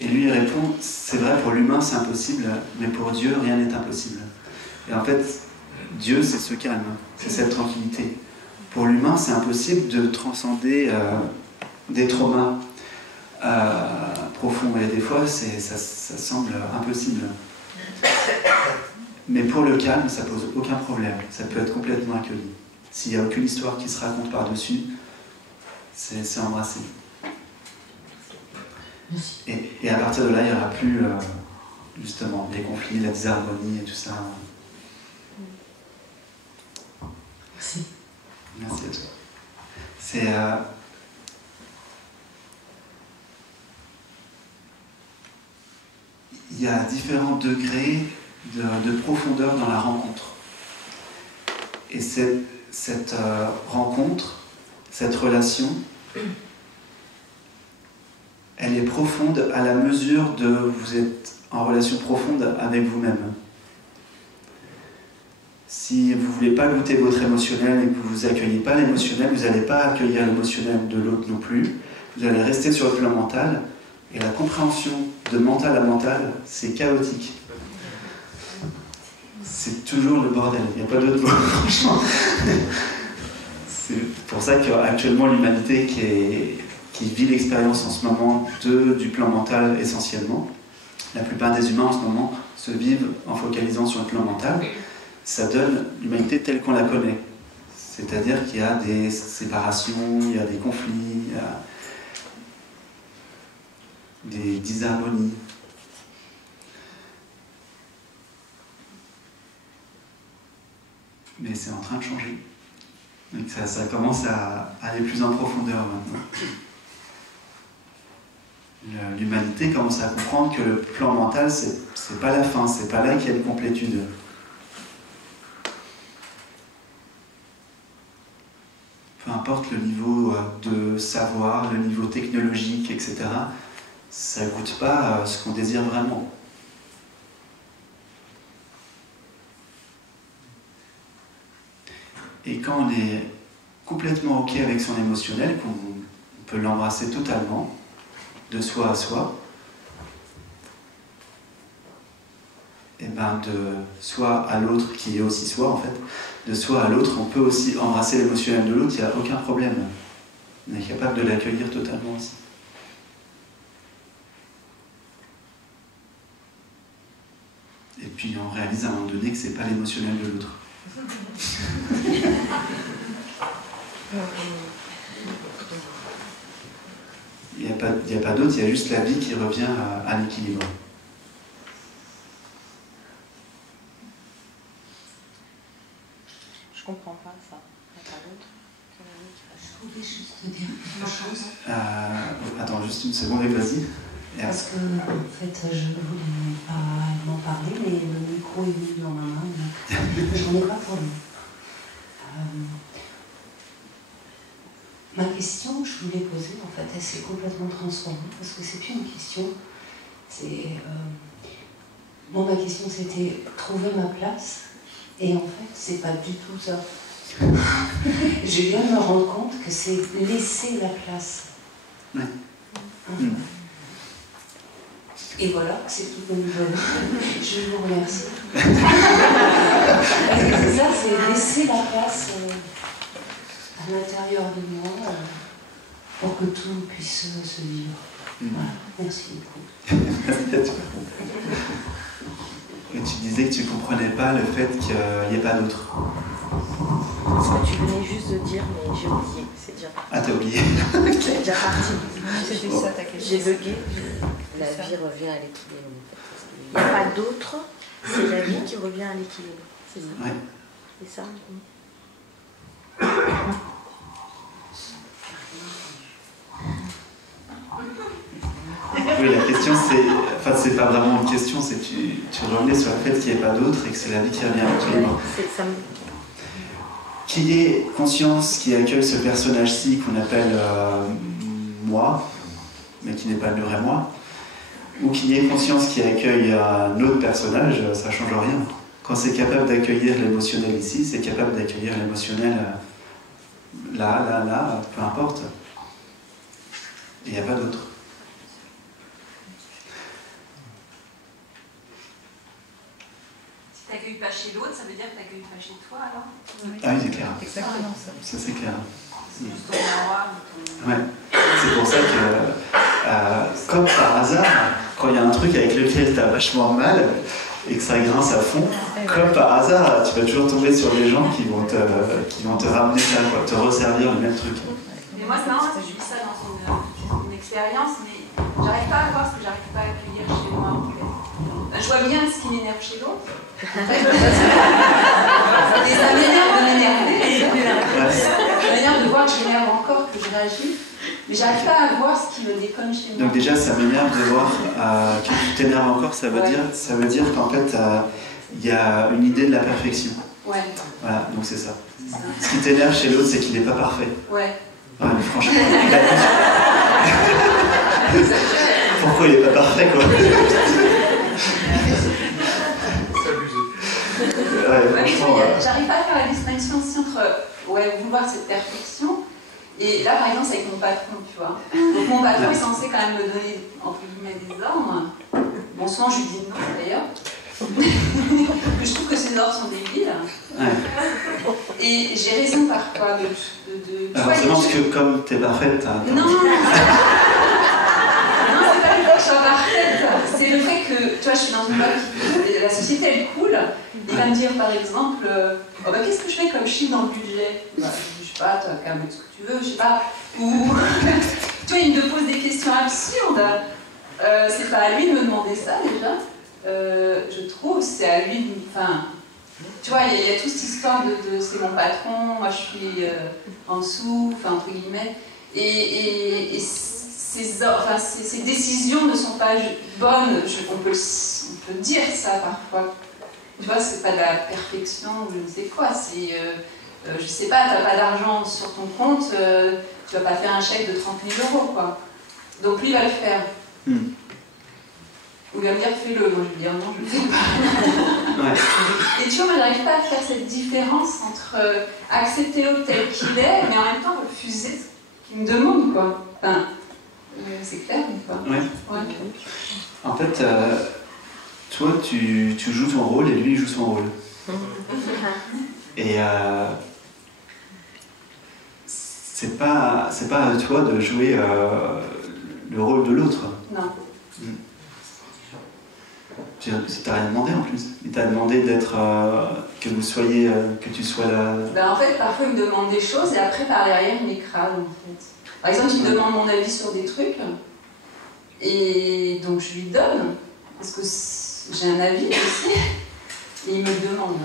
Et lui il répond, c'est vrai pour l'humain c'est impossible, mais pour Dieu rien n'est impossible. Et en fait, Dieu c'est ce calme, c'est cette tranquillité. Pour l'humain c'est impossible de transcender des traumas profonds, et des fois ça semble impossible. Mais pour le calme, ça pose aucun problème, ça peut être complètement accueilli. S'il n'y a aucune histoire qui se raconte par-dessus, c'est embrassé. Et à partir de là, il n'y aura plus justement les conflits, la disharmonie et tout ça. Merci. Merci à toi. C'est... il y a différents degrés de profondeur dans la rencontre. Et cette rencontre, cette relation, elle est profonde à la mesure de vous êtes en relation profonde avec vous-même. Si vous ne voulez pas goûter votre émotionnel et que vous n'accueillez pas l'émotionnel, vous n'allez pas accueillir l'émotionnel de l'autre non plus. Vous allez rester sur le plan mental. Et la compréhension de mental à mental, c'est chaotique. C'est toujours le bordel, il n'y a pas d'autre mot, franchement. C'est pour ça qu'actuellement l'humanité qui vit l'expérience en ce moment du plan mental essentiellement, la plupart des humains en ce moment se vivent en focalisant sur le plan mental, ça donne l'humanité telle qu'on la connaît. C'est-à-dire qu'il y a des séparations, il y a des conflits, il y a des disharmonies. Mais c'est en train de changer. Donc ça commence à aller plus en profondeur maintenant. L'humanité commence à comprendre que le plan mental, c'est pas la fin, c'est pas là qu'il y a une complétude. Peu importe le niveau de savoir, le niveau technologique, etc., ça ne goûte pas ce qu'on désire vraiment. Et quand on est complètement OK avec son émotionnel, qu'on peut l'embrasser totalement, de soi à soi, et ben de soi à l'autre, qui est aussi soi en fait, de soi à l'autre, on peut aussi embrasser l'émotionnel de l'autre, il n'y a aucun problème. On est capable de l'accueillir totalement aussi. Et puis on réalise à un moment donné que c'est pas l'émotionnel de l'autre. Il n'y a pas d'autre, il y a juste la vie qui revient à l'équilibre. Je comprends pas ça. Il n'y a pas d'autre. Je voulais juste te dire quelque chose. Attends, juste une seconde, vas-y. Parce que, en fait, je ne voulais pas m'en parler, mais le micro est venu dans ma main, donc j'en ai pas pour lui. Ma question, je voulais poser, en fait, elle s'est complètement transformée, parce que c'est plus une question, Bon, ma question, c'était trouver ma place, et en fait, c'est pas du tout ça. Je viens de me rendre compte que c'est laisser la place. Ouais. Et voilà, c'est tout comme nouvelle. Je vous remercie. C'est ça, c'est laisser la place à l'intérieur de moi pour que tout puisse se vivre. Voilà. Merci beaucoup. Et tu disais que tu ne comprenais pas le fait qu'il n'y ait pas d'autre. Tu venais juste de dire, mais j'ai oublié, c'est déjà parti. Ah, t'as oublié. C'est déjà parti. C'était ça ta question. J'ai bugué. La vie revient à l'équilibre. Il n'y a pas d'autre, c'est la vie qui revient à l'équilibre. C'est ça. Ouais. C'est ça. Oui, la question c'est... Enfin, c'est pas vraiment une question, c'est que tu revenais sur le fait qu'il n'y ait pas d'autre et que c'est la vie qui revient à l'équilibre. qu'il y ait conscience qui accueille ce personnage-ci qu'on appelle moi, mais qui n'est pas le vrai moi, ou qu'il y ait conscience qui accueille un autre personnage, ça ne change rien. Quand c'est capable d'accueillir l'émotionnel ici, c'est capable d'accueillir l'émotionnel là, peu importe. Il n'y a pas d'autre. Si tu n'accueilles pas chez l'autre, ça veut dire que tu n'accueilles pas chez toi alors? Ah oui, c'est clair. Exactement ça. Ça, c'est clair. C'est juste ton miroir. Ouais. C'est pour ça que, comme par hasard, quand il y a un truc avec lequel tu as vachement mal et que ça grince à fond, comme par hasard, tu vas toujours tomber sur des gens qui vont te ramener ça, quoi, te resservir le même truc. Mais moi, c'est marrant parce que je vis ça dans une expérience, mais j'arrive pas à voir ce que j'arrive pas à accueillir chez moi en fait. Je vois bien ce qui m'énerve chez l'autre. Et ça m'énerve de m'énerver. Ça m'énerve de voir que je m'énerve encore, que je réagis. Mais j'arrive pas à voir ce qui me déconne chez moi. Donc déjà, ça m'énerve de voir que tu t'énerves encore, ça veut dire qu'en fait, il y a une idée de la perfection. Ouais. Voilà, donc c'est ça. Ce qui t'énerve chez l'autre, c'est qu'il n'est pas parfait. Ouais. Ouais, mais franchement, pourquoi il n'est pas parfait, quoi? J'arrive pas à faire la distinction aussi entre vouloir cette perfection et là par exemple c'est avec mon patron, tu vois. Donc mon patron est censé quand même me donner entre guillemets des ordres. Bon, souvent je lui dis non d'ailleurs. Je trouve que ces ordres sont débiles. Ouais. Et j'ai raison parfois de alors c'est parce que comme t'es parfaite, non, c'est pas le fait que je sois parfaite, c'est le fait que, tu vois, je suis dans une boîte qui la société elle coule, il va me dire par exemple, qu'est-ce que je fais comme chiffre dans le budget? Je sais pas, tu vas quand même mettre ce que tu veux, je sais pas, ou, tu vois, il me pose des questions absurdes, c'est pas à lui de me demander ça déjà, je trouve, c'est à lui de, enfin, tu vois, il y a toute cette histoire de c'est mon patron, moi je suis en dessous, enfin entre guillemets, et ces décisions ne sont pas bonnes, on peut dire ça parfois. Tu vois, c'est pas de la perfection ou je ne sais quoi, c'est, je sais pas, t'as pas d'argent sur ton compte, tu vas pas faire un chèque de 30 000 €, quoi. Donc lui va le faire. Ou il va me dire fais-le, moi je vais dire non, je le fais pas. Ouais. Et tu vois, moi j'arrive pas à faire cette différence entre accepter l'autre tel qu'il est, mais en même temps refuser ce qu'il me demande, quoi. Enfin, c'est clair ou pas? Ouais. En fait, toi tu joues ton rôle et lui il joue son rôle. Et c'est pas à toi de jouer le rôle de l'autre. Non. T'as rien demandé en plus. Il t'a demandé d'être que tu sois là. Ben en fait, parfois il me demande des choses et après par derrière il m'écrase en fait. Par exemple, il me demande mon avis sur des trucs et donc je lui donne parce que j'ai un avis aussi et il me le demande.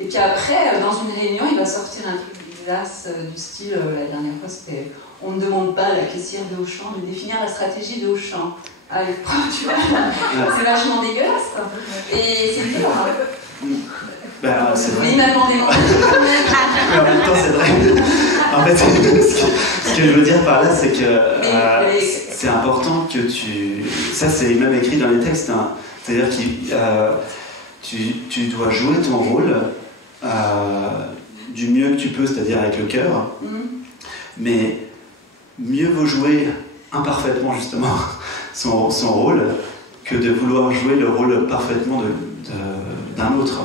Et puis après, dans une réunion, il va sortir un truc dégueulasse du style, la dernière fois c'était on ne demande pas à la caissière de Auchan de définir la stratégie de Auchan. Ah, les profs, tu vois, c'est vachement dégueulasse. Et c'est dur. Ben, c'est vrai. Mais il m'a demandé mon avis. Mais en même temps, c'est vrai. En fait, ce que je veux dire par là, c'est que c'est important que tu... Ça, c'est même écrit dans les textes. Hein. C'est-à-dire que tu dois jouer ton rôle du mieux que tu peux, c'est-à-dire avec le cœur. Mais mieux vaut jouer imparfaitement, justement, son rôle, que de vouloir jouer le rôle parfaitement d'un autre.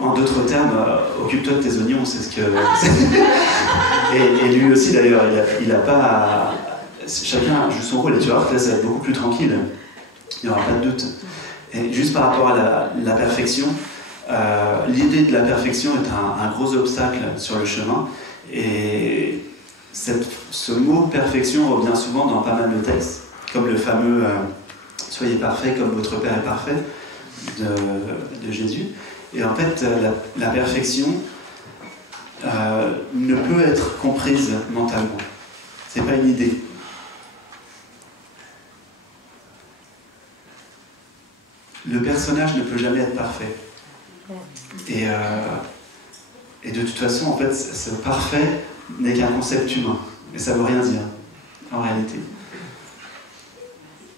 En d'autres termes, occupe-toi de tes oignons, c'est ce que... et lui aussi d'ailleurs, il a pas... Chacun joue son rôle et tu vois que là ça va être beaucoup plus tranquille. Il n'y aura pas de doute. Et juste par rapport à la perfection, l'idée de la perfection est un gros obstacle sur le chemin. Et ce mot perfection revient souvent dans pas mal de textes, comme le fameux soyez parfaits comme votre Père est parfait de Jésus. Et en fait, la perfection ne peut être comprise mentalement. C'est pas une idée. Le personnage ne peut jamais être parfait. Et Et de toute façon, en fait, ce parfait n'est qu'un concept humain. Et ça ne veut rien dire, en réalité.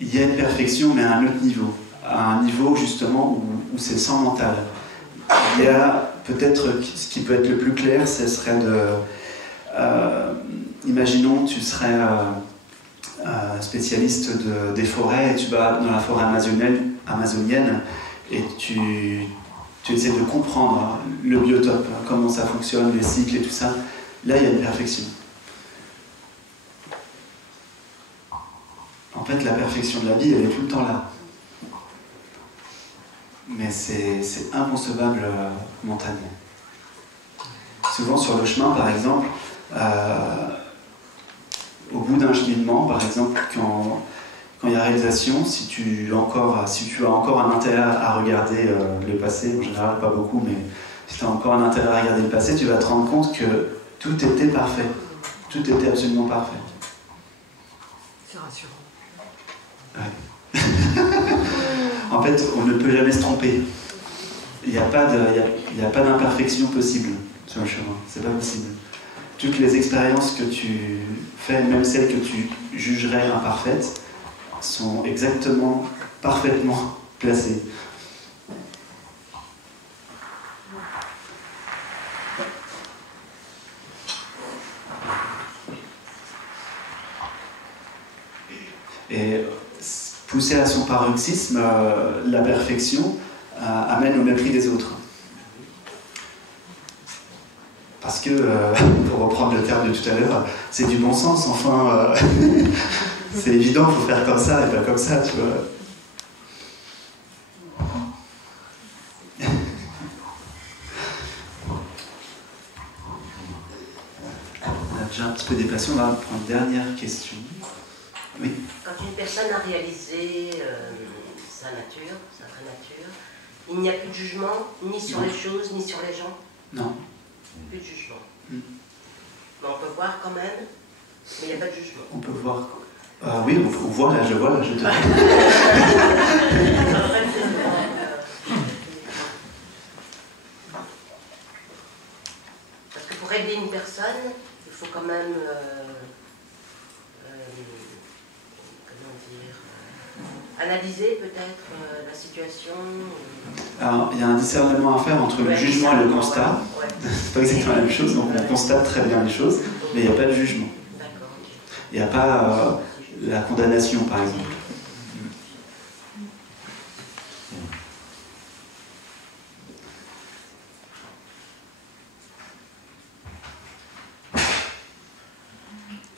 Il y a une perfection, mais à un autre niveau. À un niveau, justement, où c'est sans mental. Il y a peut-être, ce qui peut être le plus clair, ce serait de... imaginons, tu serais spécialiste des forêts, et tu vas dans la forêt amazonienne et tu essaies de comprendre le biotope, comment ça fonctionne, les cycles et tout ça. Là, il y a une perfection. En fait, la perfection de la vie, elle est tout le temps là. Mais c'est inconcevable mentalement. Souvent sur le chemin, par exemple, au bout d'un cheminement, par exemple, quand il y a réalisation, si tu as encore un intérêt à regarder le passé, en général pas beaucoup, mais si tu as encore un intérêt à regarder le passé, tu vas te rendre compte que tout était parfait. Tout était absolument parfait. C'est rassurant. Ouais. En fait, on ne peut jamais se tromper. Il n'y a pas d'imperfection possible sur le chemin. C'est pas possible. Toutes les expériences que tu fais, même celles que tu jugerais imparfaites, sont exactement, parfaitement placées. Et poussé à son paroxysme, la perfection amène au mépris des autres. Parce que, pour reprendre le terme de tout à l'heure, c'est du bon sens, enfin, c'est évident, il faut faire comme ça et pas comme ça, tu vois. On a déjà un petit peu dépassé, on va prendre une dernière question. Oui. Quand une personne a réalisé sa nature, sa vraie nature, il n'y a plus de jugement, ni sur les choses, ni sur les gens. Non. Plus de jugement. Mais on peut voir quand même, mais il n'y a pas de jugement. On peut voir. Oui, on voit là, je te Parce que pour aider une personne, il faut quand même analyser peut-être la situation. Alors, il y a un discernement à faire entre le jugement et le constat. Ouais. C'est pas exactement la même chose, donc on constate très bien les choses, mais il n'y a pas de jugement. Il n'y a pas la condamnation, par exemple.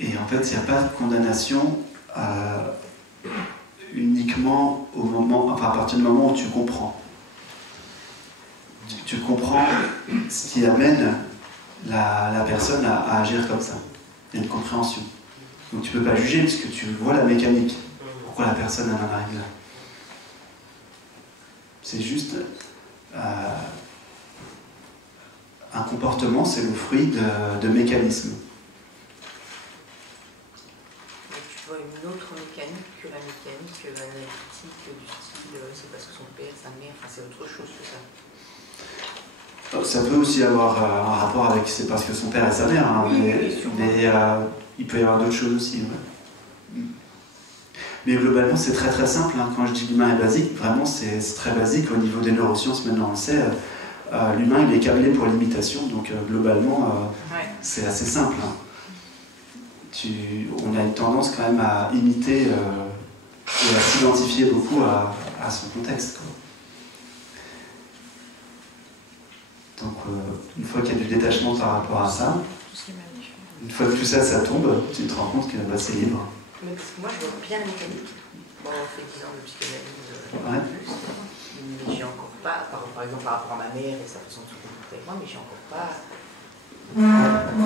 Et en fait, il n'y a pas de condamnation uniquement à partir du moment où tu comprends. Tu comprends ce qui amène la personne à agir comme ça. Il y a une compréhension. Donc tu ne peux pas juger puisque tu vois la mécanique. Pourquoi la personne en arrive là. C'est juste un comportement, c'est le fruit de mécanismes. Tu vois une autre mécanique que la mécanique analytique du style c'est parce que son père, sa mère, enfin c'est autre chose que ça. Ça peut aussi avoir un rapport avec c'est parce que son père et sa mère, hein, mais il peut y avoir d'autres choses aussi. Ouais. Mais globalement, c'est très très simple. Hein. Quand je dis l'humain est basique, vraiment c'est très basique. Au niveau des neurosciences, maintenant on le sait, l'humain il est câblé pour l'imitation, donc globalement c'est assez simple. Hein. On a une tendance quand même à imiter et à s'identifier beaucoup à son contexte. Quoi. Donc, une fois qu'il y a du détachement par rapport à ça, une fois que tout ça, ça tombe, tu te rends compte que c'est libre. Mais parce que moi, je vois bien la mécanique. Bon, on fait 10 ans de psychanalyse plus, mais j'ai encore pas, par exemple par rapport à ma mère et sa façon de se comporter avec moi, mais j'ai encore pas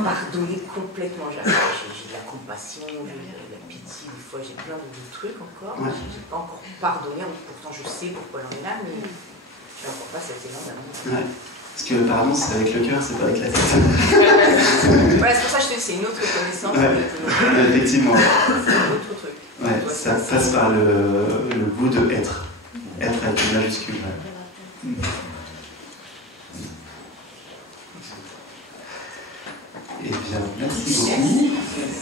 pardonné complètement. J'ai de la compassion, j'ai de la pitié, des fois j'ai plein de trucs encore. Ouais. J'ai pas encore pardonné, pourtant je sais pourquoi j'en ai là, mais j'ai encore pas cet élan d'amour. Ouais. Parce que le pardon, c'est avec le cœur, c'est pas avec la tête. Voilà, c'est pour ça que je te dis, c'est une autre connaissance. Ouais. Effectivement. C'est un autre truc. Ouais, ça passe par le goût de être. Être avec une majuscule. Ouais. Bien, merci beaucoup.